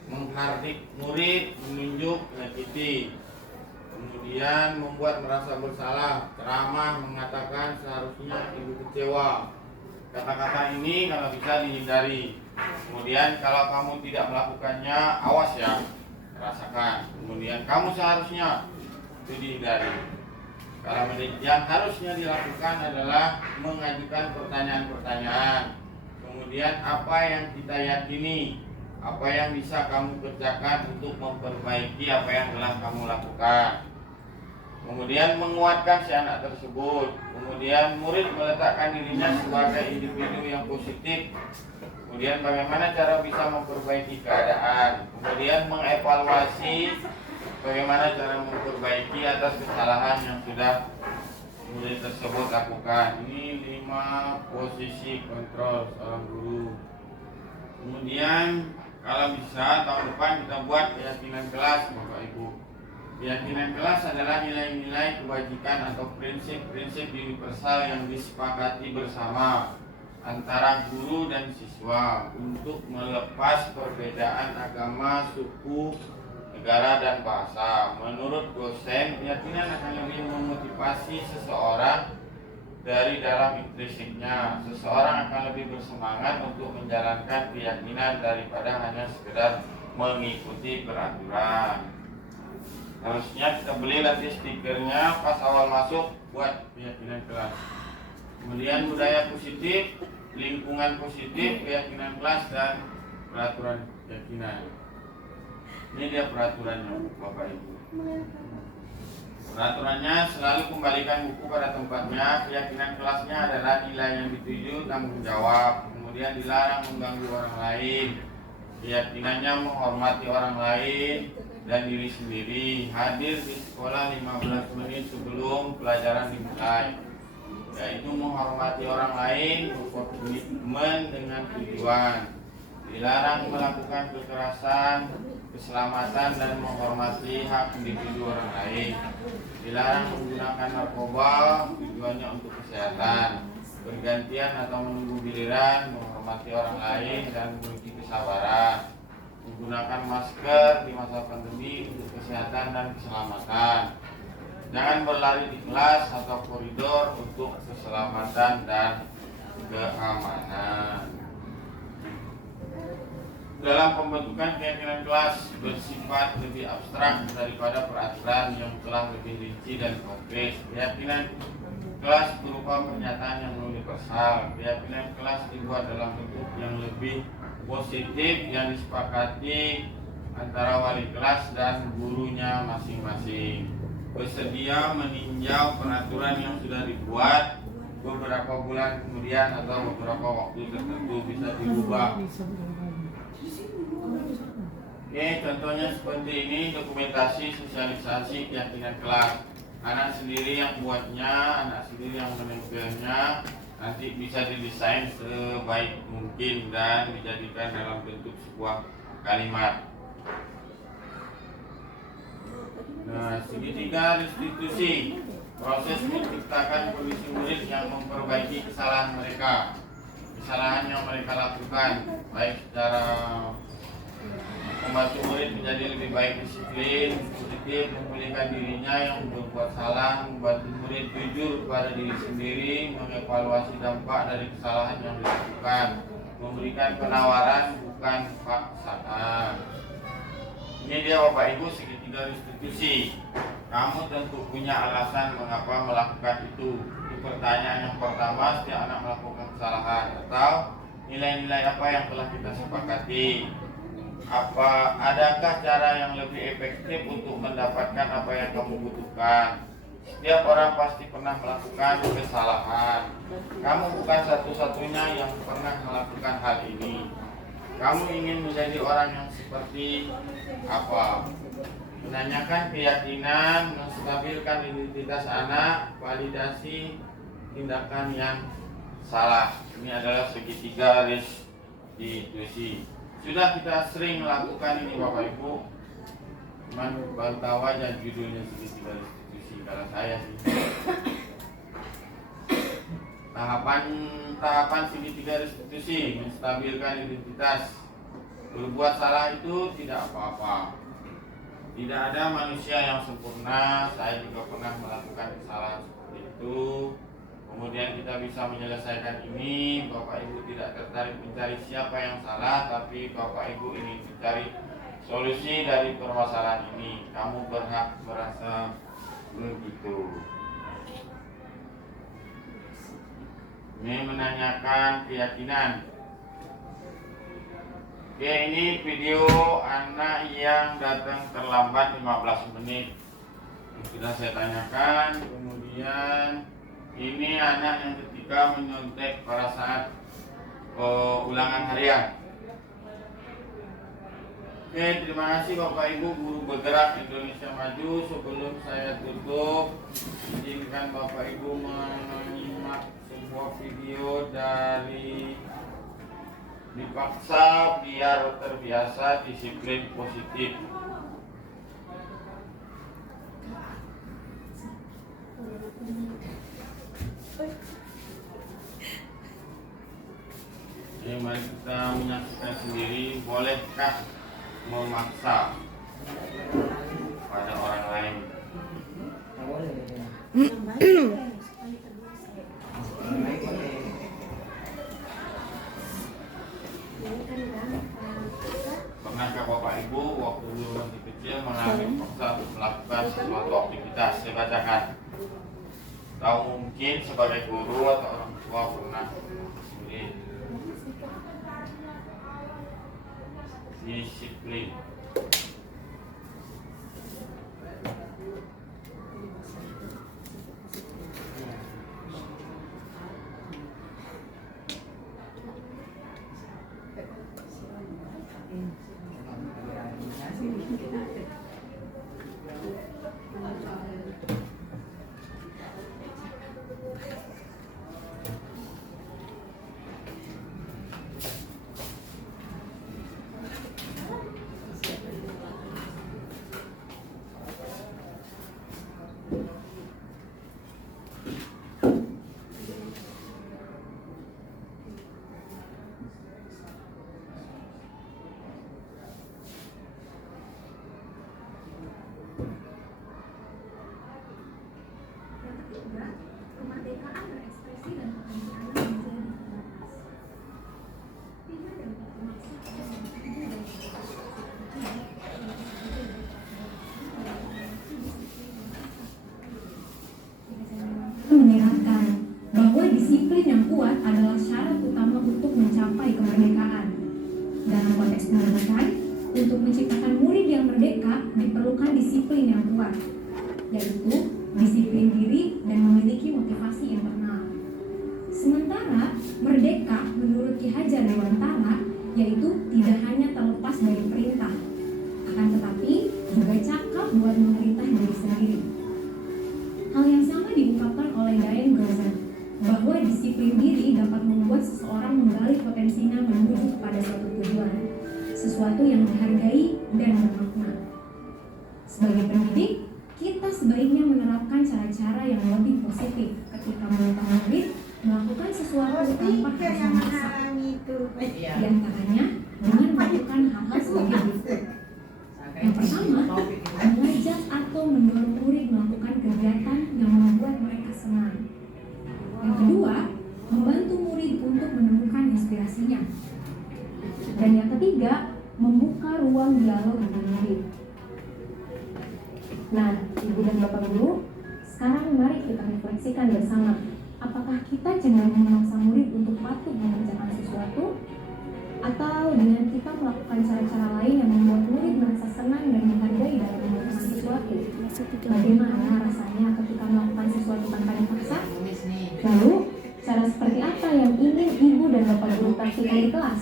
menghardik murid, menunjuk, menyakiti, kemudian membuat merasa bersalah, ceramah, mengatakan seharusnya ibu kecewa. Kata-kata ini kalau bisa dihindari. Kemudian kalau kamu tidak melakukannya, awas ya, rasakan. Kemudian kamu seharusnya itu dihindari. Kalau yang harusnya dilakukan adalah mengajukan pertanyaan-pertanyaan. Kemudian apa yang kita yakini, apa yang bisa kamu kerjakan untuk memperbaiki apa yang telah kamu lakukan. Kemudian menguatkan si anak tersebut. Kemudian murid meletakkan dirinya sebagai individu yang positif. Kemudian bagaimana cara bisa memperbaiki keadaan. Kemudian mengevaluasi bagaimana cara memperbaiki atas kesalahan yang sudah murid tersebut lakukan. Ini 5 posisi kontrol seorang guru. Kemudian kalau bisa tahun depan kita buat keyakinan kelas Bapak Ibu. Keyakinan kelas adalah nilai-nilai kebajikan atau prinsip-prinsip universal yang disepakati bersama antara guru dan siswa untuk melepas perbedaan agama, suku, negara, dan bahasa. Menurut dosen, keyakinan akan lebih memotivasi seseorang dari dalam intrinsiknya. Seseorang akan lebih bersemangat untuk menjalankan keyakinan daripada hanya sekedar mengikuti peraturan. Harusnya kita beli nanti stikernya pas awal masuk buat keyakinan kelas. Kemudian budaya positif, lingkungan positif, keyakinan kelas, dan peraturan keyakinan. Ini dia peraturannya Bapak Ibu. Peraturannya selalu kembalikan buku pada tempatnya. Keyakinan kelasnya adalah nilai yang dituju, tanggung jawab. Kemudian dilarang mengganggu orang lain. Keyakinannya menghormati orang lain. dan diri sendiri. Hadir di sekolah 15 menit sebelum pelajaran dimulai, yaitu menghormati orang lain, berkomitmen dengan tujuan. Dilarang melakukan kekerasan, keselamatan, dan menghormati hak individu orang lain. Dilarang menggunakan narkoba, tujuannya untuk kesehatan. Bergantian atau menunggu giliran, menghormati orang lain, dan memiliki kesabaran. Menggunakan masker di masa pandemi untuk kesehatan dan keselamatan. Jangan berlari di kelas atau koridor untuk keselamatan dan keamanan. Dalam pembentukan keyakinan kelas bersifat lebih abstrak daripada peraturan yang telah lebih rinci dan konkret. Keyakinan kelas berupa pernyataan yang universal. Keyakinan kelas dibuat dalam bentuk yang lebih positif yang disepakati antara wali kelas dan gurunya masing-masing. Bersedia meninjau peraturan yang sudah dibuat beberapa bulan kemudian atau beberapa waktu tertentu bisa dirubah. Oke, contohnya seperti ini, dokumentasi sosialisasi keyakinan kelas. Anak sendiri yang buatnya, anak sendiri yang menempelnya, nanti bisa didesain sebaik mungkin dan dijadikan dalam bentuk sebuah kalimat. Nah, segitiga restitusi, proses menciptakan kondisi murid yang memperbaiki kesalahan mereka. Kesalahan yang mereka lakukan, baik secara membantu murid menjadi lebih baik disiplin, positif, memulihkan dirinya yang berbuat salah, membantu murid jujur kepada diri sendiri, mengevaluasi dampak dari kesalahan yang dilakukan, memberikan penawaran bukan paksaan. Ini dia Bapak Ibu segitiga restitusi. Kamu tentu punya alasan mengapa melakukan itu. Itu pertanyaan yang pertama setiap anak melakukan kesalahan, atau nilai-nilai apa yang telah kita sepakati. Adakah cara yang lebih efektif untuk mendapatkan apa yang kamu butuhkan? Setiap orang pasti pernah melakukan kesalahan. Kamu bukan satu-satunya yang pernah melakukan hal ini. Kamu ingin menjadi orang yang seperti apa? Menanyakan keyakinan, menstabilkan identitas anak, validasi tindakan yang salah. Ini adalah segitiga restitusi. Sudah kita sering melakukan ini Bapak Ibu. Cuman baru tahu aja judulnya segitiga restitusi kalau saya sih. Tahapan segitiga restitusi, menstabilkan identitas. Berbuat salah itu tidak apa-apa. Tidak ada manusia yang sempurna. Saya juga pernah melakukan kesalahan seperti itu. Kemudian kita bisa menyelesaikan ini. Bapak Ibu tidak tertarik mencari siapa yang salah, tapi Bapak Ibu ingin mencari solusi dari permasalahan ini. Kamu berhak merasa begitu. Ini menanyakan keyakinan. Oke, ini video anak yang datang terlambat 15 menit. Sudah saya tanyakan. Kemudian ini anak yang ketika menyontek pada saat ulangan harian. Oke, terima kasih Bapak Ibu Guru Bergerak Indonesia Maju. Sebelum saya tutup, izinkan Bapak Ibu menyimak sebuah video dari Dipaksa Biar Terbiasa Disiplin Positif. Jadi mari kita menyaksikan sendiri, bolehkah memaksa pada orang lain? Pernahkah Bapak Ibu waktu dulu masih kecil mengalami paksa untuk melakukan suatu aktivitas? Saya bacakan. Tahu mungkin sebagai guru atau orang tua pernah sulit. Disiplin. kemerdekaan berekspresi dan pekerjaan menjadi terbatas. Tidak dapat dimaksudkan ibu dan menyerahkan bahwa disiplin yang kuat adalah syarat utama untuk mencapai kemerdekaan. Dalam konteks pendidikan, untuk menciptakan murid yang merdeka diperlukan disiplin yang kuat, yaitu disiplin diri dan memiliki motivasi internal. Sementara merdeka menurut Ki Hajar Dewantara yaitu tidak hanya terlepas dari perintah, akan tetapi juga cakap buat memerintah diri sendiri. Hal yang sama diungkapkan oleh Diane Gozan, bahwa disiplin diri dapat membuat seseorang menggali potensinya menuju kepada suatu tujuan, sesuatu yang dihargai dan bermakna. Sebagai pendidik, kita sebaiknya menerapkan cara-cara yang lebih positif ketika meminta murid melakukan sesuatu tanpa harus memaksa. Di antaranya dengan melakukan hal-hal sebagai berikut. Yang pertama, mengajak atau mendorong murid melakukan kegiatan yang membuat mereka senang. Yang kedua, membantu murid untuk menemukan inspirasinya. Dan yang ketiga, membuka ruang dialog dengan murid. Nah, Ibu dan Bapak Guru, sekarang mari kita refleksikan bersama. Apakah kita cenderung memaksa murid untuk patuh mengerjakan sesuatu? Atau dengan kita melakukan cara-cara lain yang membuat murid merasa senang dan menghargai dalam melakukan sesuatu? Bagaimana rasanya ketika melakukan sesuatu tanpa dipaksa? Lalu, cara seperti apa yang ingin Ibu dan Bapak Guru praktikkan di kelas?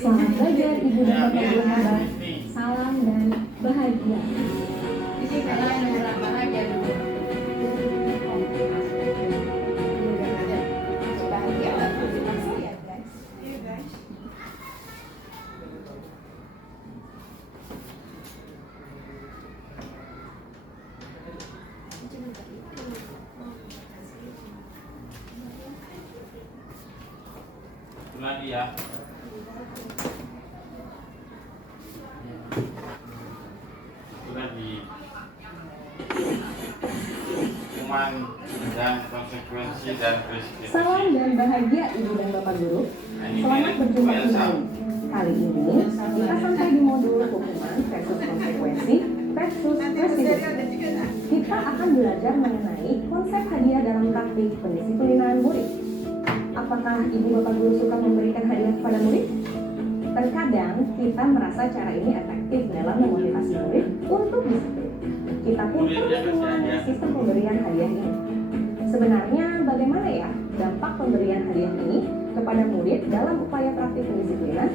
Selamat belajar Ibu dan Bapak Guru hebat. Salam dan bahagia. Jadi kalau yang bahagia dulu. Bahagia lah, ya guys. Iya guys. Lagi ya. Lagi. Hukuman dan konsekuensi dan restitusi. Salam dan bahagia Ibu dan Bapak Guru. Selamat berjumpa kembali. Kali ini kita sampai di modul hukuman versus konsekuensi versus restitusi. Kita akan belajar mengenai konsep hadiah dalam praktik pendisiplinan murid. Apakah Ibu Bapak Guru suka memberikan hadiah kepada murid? Terkadang kita merasa cara ini efektif dalam memotivasi murid untuk disiplin. Kita pun terus mengulangi sistem pemberian hadiah ini. Sebenarnya bagaimana ya dampak pemberian hadiah ini kepada murid dalam upaya praktik pendisiplinan?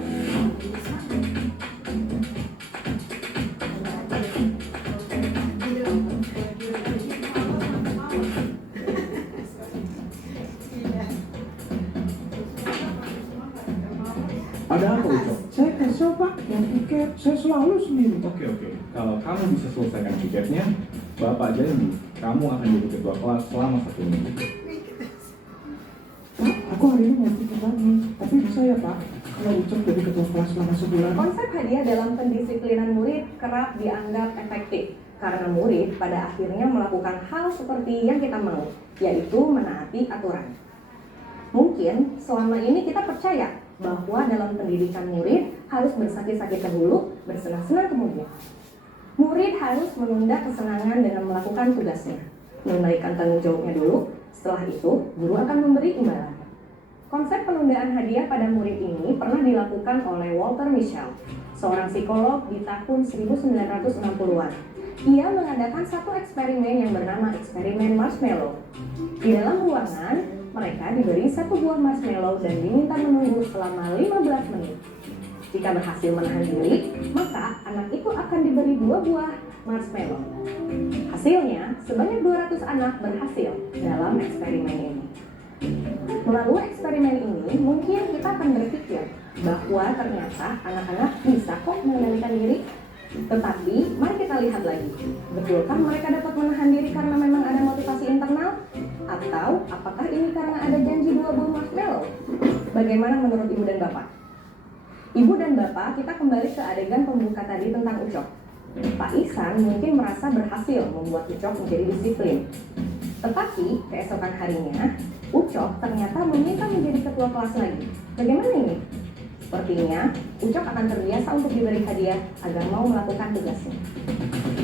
Ada apa Ucok? Saya kesel Pak, yang tiket saya selalu sendiri. Oke, kalau kamu bisa selesaikan tiketnya, Bapak janji kamu akan jadi ketua kelas selama 1 minggu. Pak, aku hari ini mau tiket lagi, tapi bisa ya Pak, kalau Ucok jadi ketua kelas selama sebulan. Konsep hadiah dalam pendisiplinan murid kerap dianggap efektif karena murid pada akhirnya melakukan hal seperti yang kita mau, yaitu menaati aturan. Mungkin selama ini kita percaya bahwa dalam pendidikan murid harus bersakit-sakit dahulu, bersenang-senang kemudian. Murid harus menunda kesenangan dengan melakukan tugasnya, menunaikan tanggung jawabnya dulu, setelah itu guru akan memberi imbalan. Konsep penundaan hadiah pada murid ini pernah dilakukan oleh Walter Mischel, seorang psikolog di tahun 1960-an. Ia mengadakan satu eksperimen yang bernama eksperimen marshmallow. Di dalam ruangan, mereka diberi 1 buah marshmallow dan diminta menunggu selama 15 menit. Jika berhasil menahan diri, maka anak itu akan diberi 2 buah marshmallow. Hasilnya, sebanyak 200 anak berhasil dalam eksperimen ini. Melalui eksperimen ini, mungkin kita akan berpikir bahwa ternyata anak-anak bisa kok mengendalikan diri. Tetapi, mari kita lihat lagi. Betulkah mereka dapat menahan diri karena memang ada motivasi internal? Atau apakah ini karena ada janji 2 buah marshmallow? Bagaimana menurut Ibu dan Bapak? Ibu dan Bapak, kita kembali ke adegan pembuka tadi tentang Ucok. Pak Ihsan mungkin merasa berhasil membuat Ucok menjadi disiplin. Tetapi keesokan harinya, Ucok ternyata meminta menjadi ketua kelas lagi. Bagaimana ini? Sepertinya Ucok akan terbiasa untuk diberi hadiah agar mau melakukan tugasnya.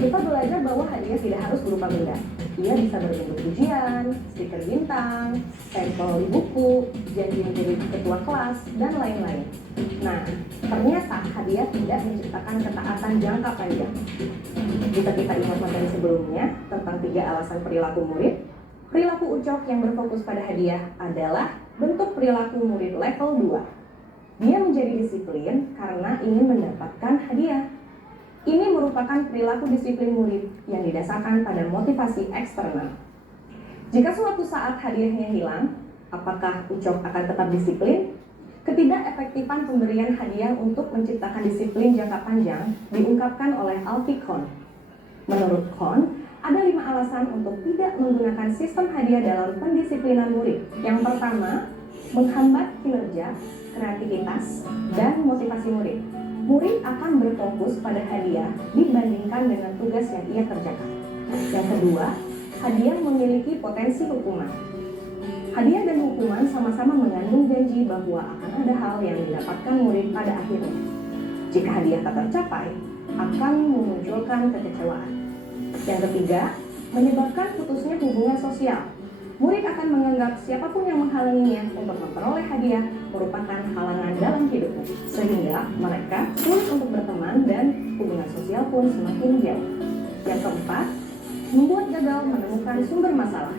Kita belajar bahwa hadiah tidak harus berupa benda. Ia bisa berbentuk pujian, stiker bintang, stempel di buku, janji menjadi ketua kelas, dan lain-lain. Nah, ternyata hadiah tidak menciptakan ketaatan jangka panjang. Jika kita ingat materi sebelumnya tentang 3 alasan perilaku murid, perilaku Ucok yang berfokus pada hadiah adalah bentuk perilaku murid level 2. Dia menjadi disiplin karena ingin mendapatkan hadiah. Ini merupakan perilaku disiplin murid yang didasarkan pada motivasi eksternal. Jika suatu saat hadiahnya hilang, apakah Ucok akan tetap disiplin? Ketidakefektifan pemberian hadiah untuk menciptakan disiplin jangka panjang diungkapkan oleh Alfie Kohn. Menurut Kohn, ada 5 alasan untuk tidak menggunakan sistem hadiah dalam pendisiplinan murid. Yang pertama, menghambat kinerja, kreativitas, dan motivasi murid. Murid akan berfokus pada hadiah dibandingkan dengan tugas yang ia kerjakan. Yang kedua, hadiah memiliki potensi hukuman. Hadiah dan hukuman sama-sama mengandung janji bahwa akan ada hal yang didapatkan murid pada akhirnya. Jika hadiah tak tercapai, akan memunculkan kekecewaan. Yang ketiga, menyebabkan putusnya hubungan sosial. Murid akan menganggap siapapun yang menghalanginya untuk memperoleh hadiah merupakan halangan dalam hidupnya, sehingga mereka sulit untuk berteman dan hubungan sosial pun semakin jauh. Yang keempat, membuat gagal menemukan sumber masalah.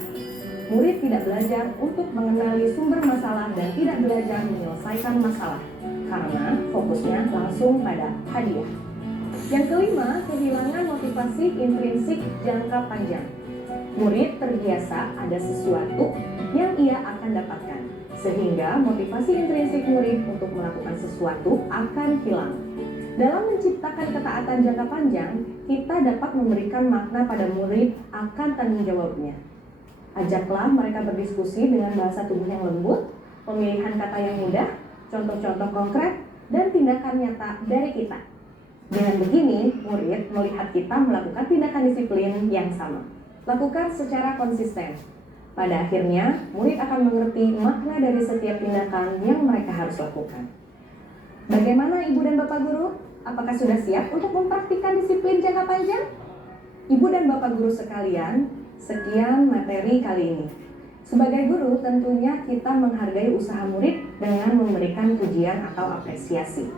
Murid tidak belajar untuk mengenali sumber masalah dan tidak belajar menyelesaikan masalah, karena fokusnya langsung pada hadiah. Yang kelima, kehilangan motivasi intrinsik jangka panjang. Murid terbiasa ada sesuatu yang ia akan dapatkan, sehingga motivasi intrinsik murid untuk melakukan sesuatu akan hilang. Dalam menciptakan ketaatan jangka panjang, kita dapat memberikan makna pada murid akan tanggung jawabnya. Ajaklah mereka berdiskusi dengan bahasa tubuh yang lembut, pemilihan kata yang mudah, contoh-contoh konkret, dan tindakan nyata dari kita. Dengan begini, murid melihat kita melakukan tindakan disiplin yang sama. Lakukan secara konsisten. Pada akhirnya, murid akan mengerti makna dari setiap tindakan yang mereka harus lakukan. Bagaimana Ibu dan Bapak Guru? Apakah sudah siap untuk mempraktikkan disiplin jangka panjang? Ibu dan Bapak Guru sekalian, sekian materi kali ini. Sebagai guru, tentunya kita menghargai usaha murid dengan memberikan pujian atau apresiasi.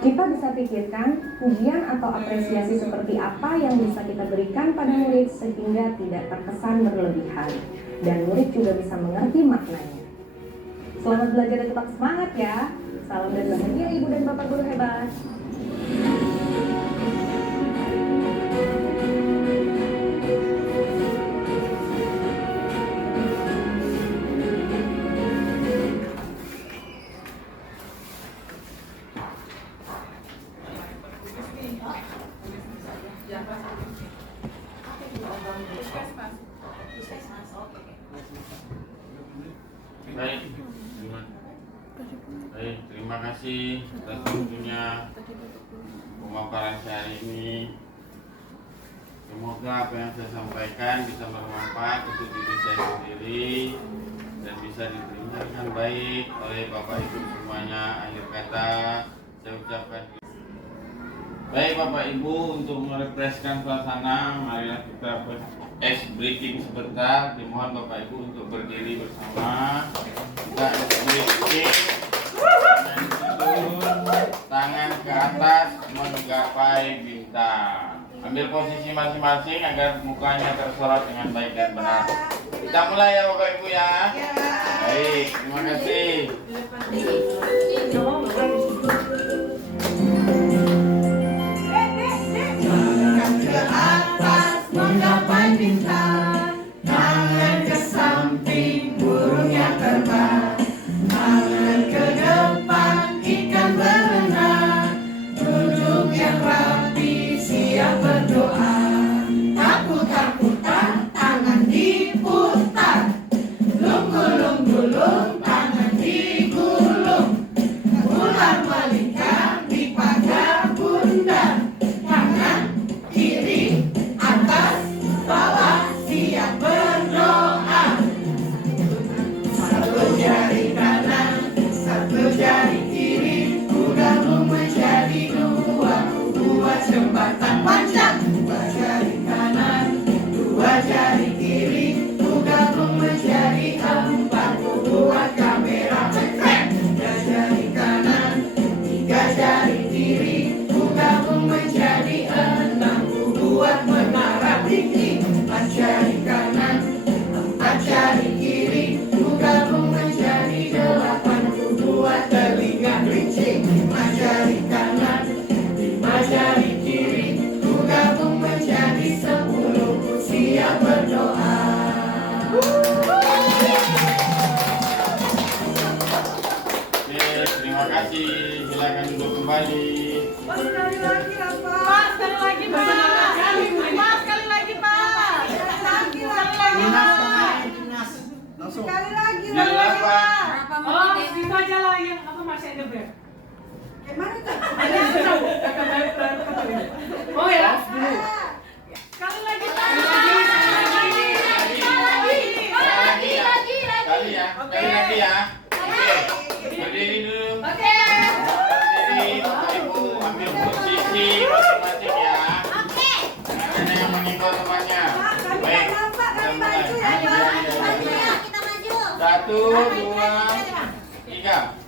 Kita bisa pikirkan pujian atau apresiasi seperti apa yang bisa kita berikan pada murid sehingga tidak terkesan berlebihan dan murid juga bisa mengerti maknanya. Selamat belajar dan tetap semangat ya. Salam dan bahagia Ibu dan Bapak Guru hebat. Baik, terima kasih atas waktunya pemaparan saya hari ini. Semoga apa yang saya sampaikan bisa bermanfaat untuk diri saya sendiri dan bisa diterima dengan baik oleh Bapak Ibu semuanya. Akhir kata saya ucapkan. Baik Bapak Ibu, untuk merefreshkan suasana, marilah kita ice breaking sebentar. Dimohon Bapak Ibu untuk berdiri bersama. Kita ice breaking. Tangan ke atas menggapai bintang. Ambil posisi masing-masing agar mukanya tersorot dengan baik dan benar. Kita mulai ya Bapak Ibu ya. Baik, terima kasih. Tangan ke atas menggapai bintang, tangan ke samping burung yang terbang, tangan ke depan ikan berenang, duduk yang rapi siap berdoa. Tak putar-putar, tangan diputar, gulung-gulung-gulung, tangan digulung, ular melingkar kembali. Pak, sekali lagi lah, Pak. Pak, sekali lagi, Pak. Pak, sekali lagi, Pak. Sekali lagi, Pak. Sekali lagi, Pak. Oh, itu aja lah yang apa masih ada ber. Gimana tuh? Ada sudah kakak bayar oh ya. Sekali lagi, Pak. Sekali ya. Berdiri dulu. Oke. Berdiri, Bapak Ibu ambil posisi masing-masing ya. Oke. Ada yang mengimbau temannya. Baik. Kita mulai. Maju ya, kita maju. 1, 2, 3.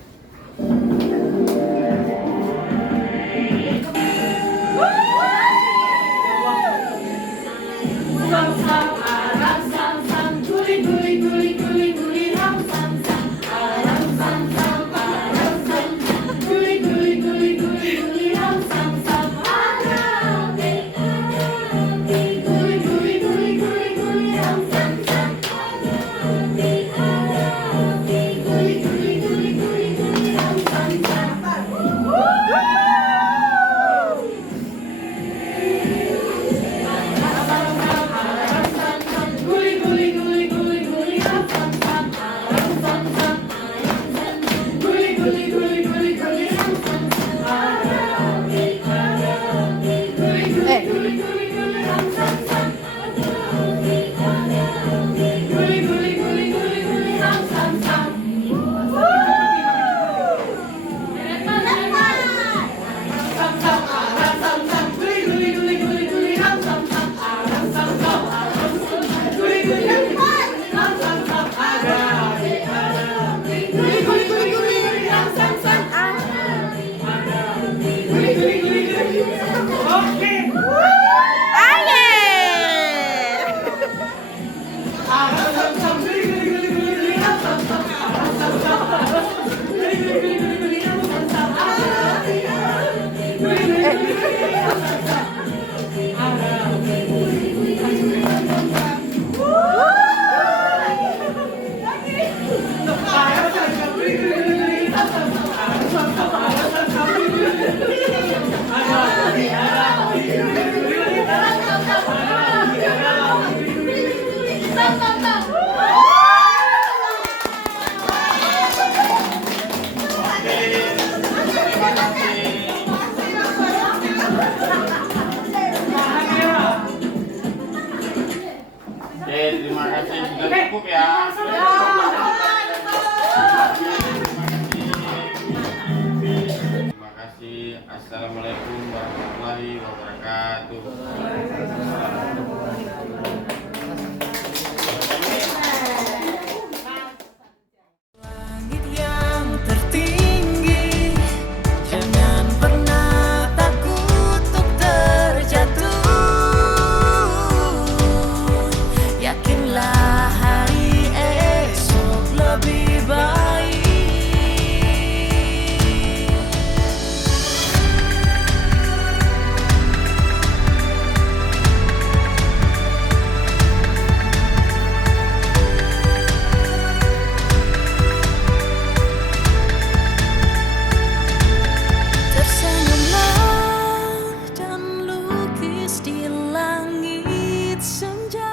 Terima kasih, sudah cukup ya. Terima kasih. Assalamualaikum warahmatullahi wabarakatuh. Langit yang tertinggi, jangan pernah takut untuk terjatuh. Yakinlah hari esok lebih baik. Tersenyumlah dan lukis di langit senja.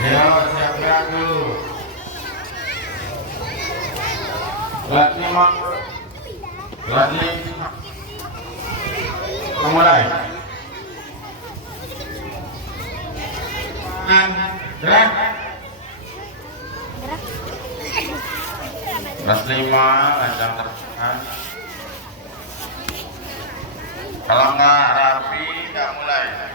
Ya, siap gerak dulu. Kelas 5. Kelas 5. Mulai. Gerak. Kelas 5, lanjang tertahan. Kalau nggak rapi, nggak mulai.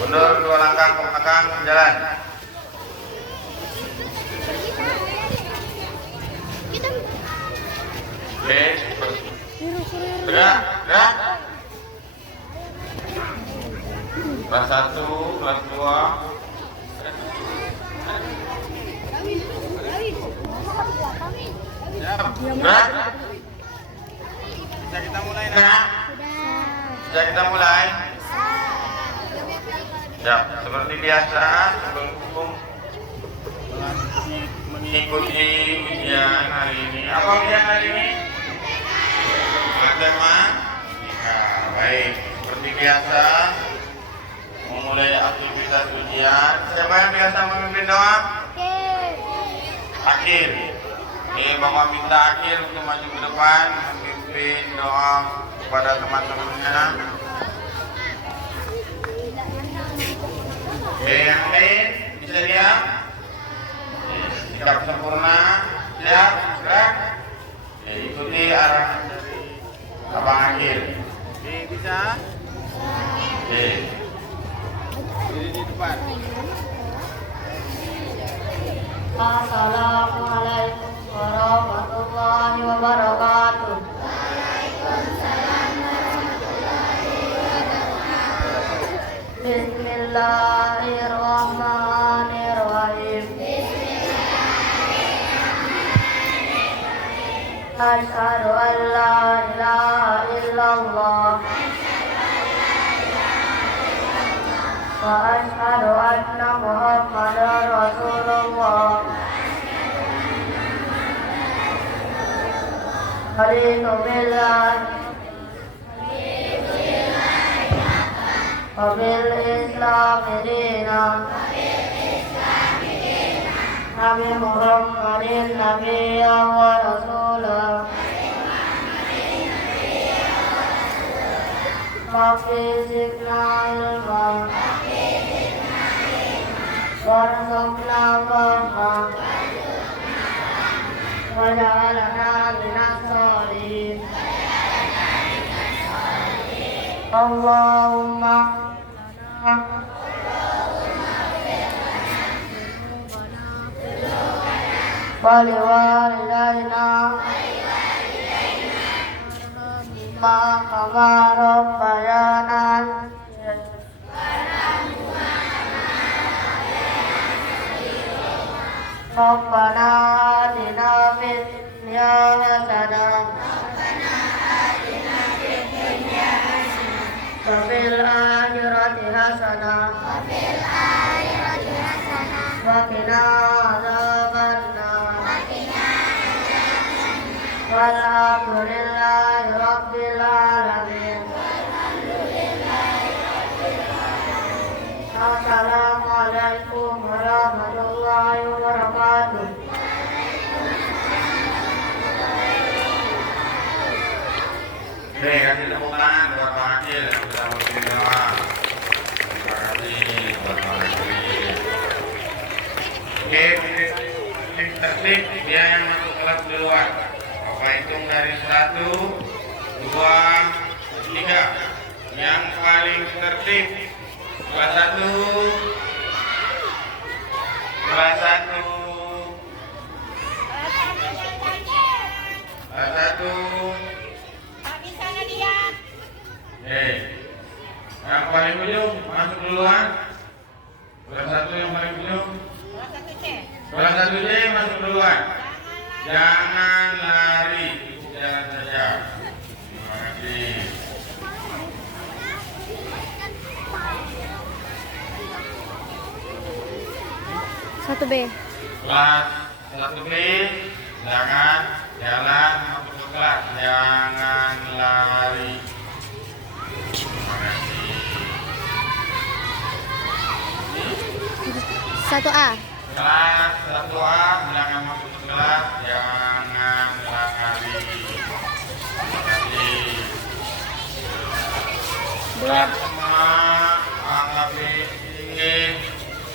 Mundur 2 langkah ke belakang, jalan. Oke, gerak, gerak. Kelas 1, kelas 2. Gerak. Bisa kita mulai, nak? Bisa kita mulai? Ya, seperti biasa, sebelum mengikuti ujian hari ini. Apa ujian hari ini? Matematika. Baik, seperti biasa, memulai aktivitas ujian. Siapa yang biasa memimpin doa? Akhir. Oke, Bapak minta Akhir untuk maju ke depan, memimpin doa kepada teman-temannya. Oke, yang lain bisa diam. Sikap sempurna, siap, gerak. Oke, ikuti arahan dari Abang Akhir. Oke, bisa? Oke. Diri di depan. Assalamualaikum warahmatullahi wabarakatuh. Bismillahirrahmanirrahim. Asyhadu an la ilaha illallah wa asyhadu anna Muhammadar Rasulullah. Raditu billahi wa bil Islami dinan. Nabi Muhammadin nabiyyan wa rasulah. Rabbi zidna ilma warzuqna fahma waj'alna minas sholihin. Allahumma wali walidayna ma kama rabbayana Rabbana atina fid dunya hasanah wa fil akhirati hasanah wa qina adzabannar. Walhamdulillahi rabbil alamin. Assalamualaikum warahmatullahi wabarakatuh. Oke, kasih tepuk tangan buat Bang Akhir yang sudah memimpin doa. Terima kasih buat Bang Akhir. Oke, tertib dia yang masuk kelas duluan. Bapak hitung dari 1, 2, 3. Yang paling tertib kelas 1. Kelas 1. Kelas 1. Yang paling ujung masuk duluan. Kelas 1 yang paling ujung. Kelas 1C masuk duluan. Jangan lari, jalan saja. Terima kasih. Satu B. Kelas 1B, jangan jalan masuk ke kelas, jangan lari. Terima kasih. 1A. Kelas 1A, jangan masuk ke kelas, jangan lari. Terima kasih. Kelas semua, angkat tinggi,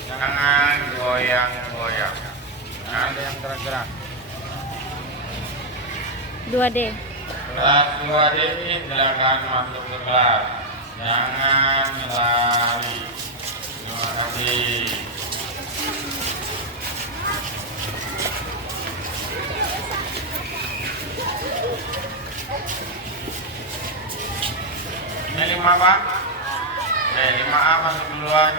jangan goyang-goyang. Jangan ada yang gerak-gerak. 2D. Kelas 2D silakan masuk ke kelas. Jangan lari. Terima kasih. Ini 5 Pak. 5A masuk duluan.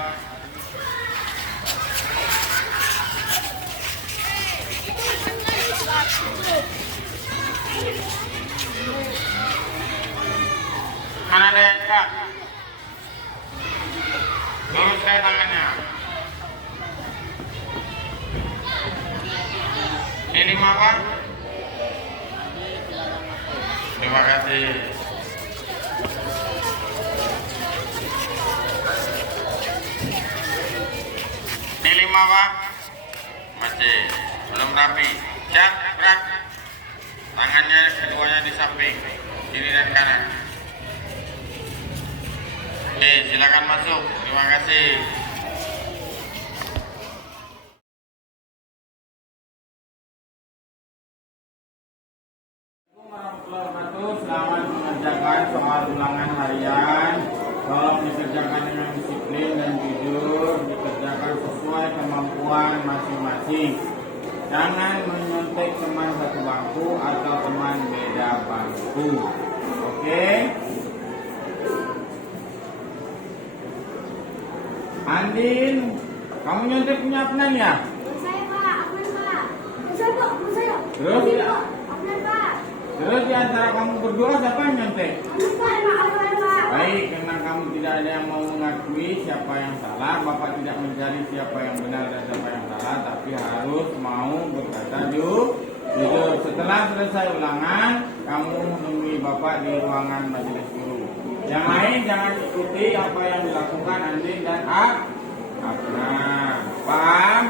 Mana ada yang enggak? Luruskan tangannya. Ini 5A. Terima kasih. Ini 5A. Masih belum rapi. Cak, gerak. Tangannya keduanya di samping, kiri dan kanan. Oke, silakan masuk. Terima kasih. Selamat mengerjakan soal ulangan harian. Tolong dikerjakan dengan disiplin dan jujur, dikerjakan sesuai kemampuan masing-masing. Jangan menyontek teman satu bangku atau teman beda bangku. Oke? Andin, kamu nyontek punya Afnan ya? Saya Pak, Afnan Pak. Saya Pak, saya. Terus? Afnan Pak. Terus di antara kamu berdua siapa yang nyontek? Afnan Pak. Baik, karena kamu tidak ada yang mau mengakui siapa yang salah, Bapak tidak mencari siapa yang benar dan siapa yang salah, tapi harus mau berkata jujur. Setelah selesai ulangan, kamu menemui Bapak di ruangan majelis guru. Yang lain jangan ikuti apa yang dilakukan Andin dan Afnan. Paham?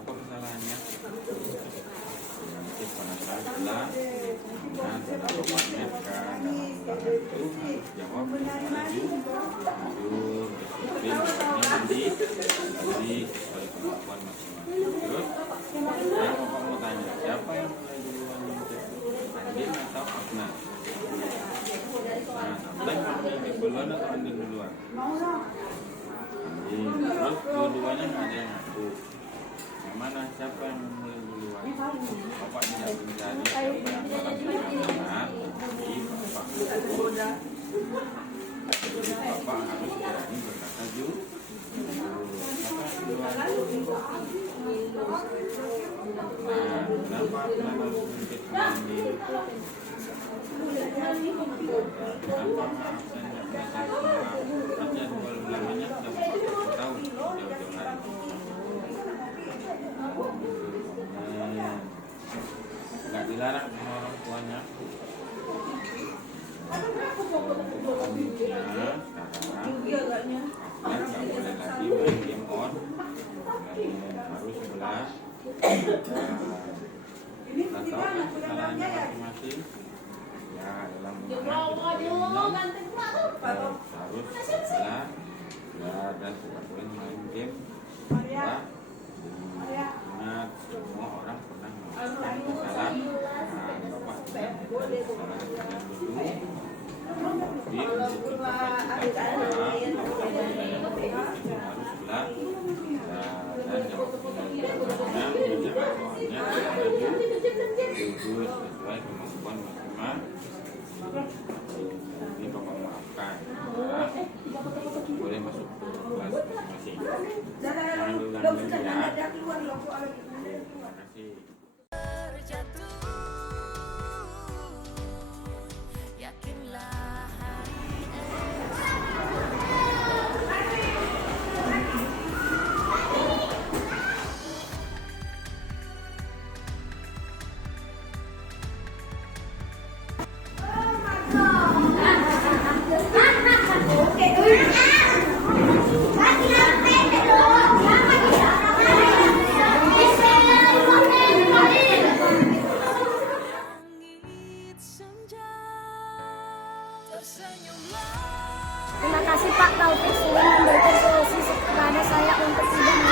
Apa kesalahannya? Mungkin pada saat setelah bapaknya kan dalam ulangan itu harus jawab jujur, disiplin, jawabnya nanti sesuai kemampuan masing-masing. Terus, saya mau tanya, siapa yang mulai duluan nyontek? Andin atau Afnan? Nah, Afnan nyontek duluan atau Andin duluan? Andin. Terus dua-duanya nggak ada yang ngaku. Yang mana siapa yang mulai duluan? Bapak tidak mencari siapa yang salah benar, tapi Bapak ngaku. Jadi Bapak harus berani berkata jujur. Siapa yang duluan? Nah, kenapa Afnan harus nyontek sama Andin? Kenapa Afnan nggak bisa baca dua ulangannya sudah Bapak tahu jauh-jauh hari. Nggak dilarang sama orang tuanya. Sekarang Afnan nggak boleh lagi main game on, harus 11. Kita tahu kan kesalahannya masing-masing. Ya dalam harus 11. Ya dan tidak boleh main game. Ya, ingat semua orang pernah melakukan kesalahan. Bapak tidak mencari kesalahan kalian dulu. Tapi untuk Bapak cita-cita Bapak yang harus 11. Dan jawabnya soalnya jujur sesuai kemampuan masing-masing. Ini Bapak maafkan. Boleh masuk ke kelas masing-masing. Jangan diulang-ulang ya. Terima kasih. Terima kasih Pak Taufik sudah memberikan solusi kepada saya untuk tidak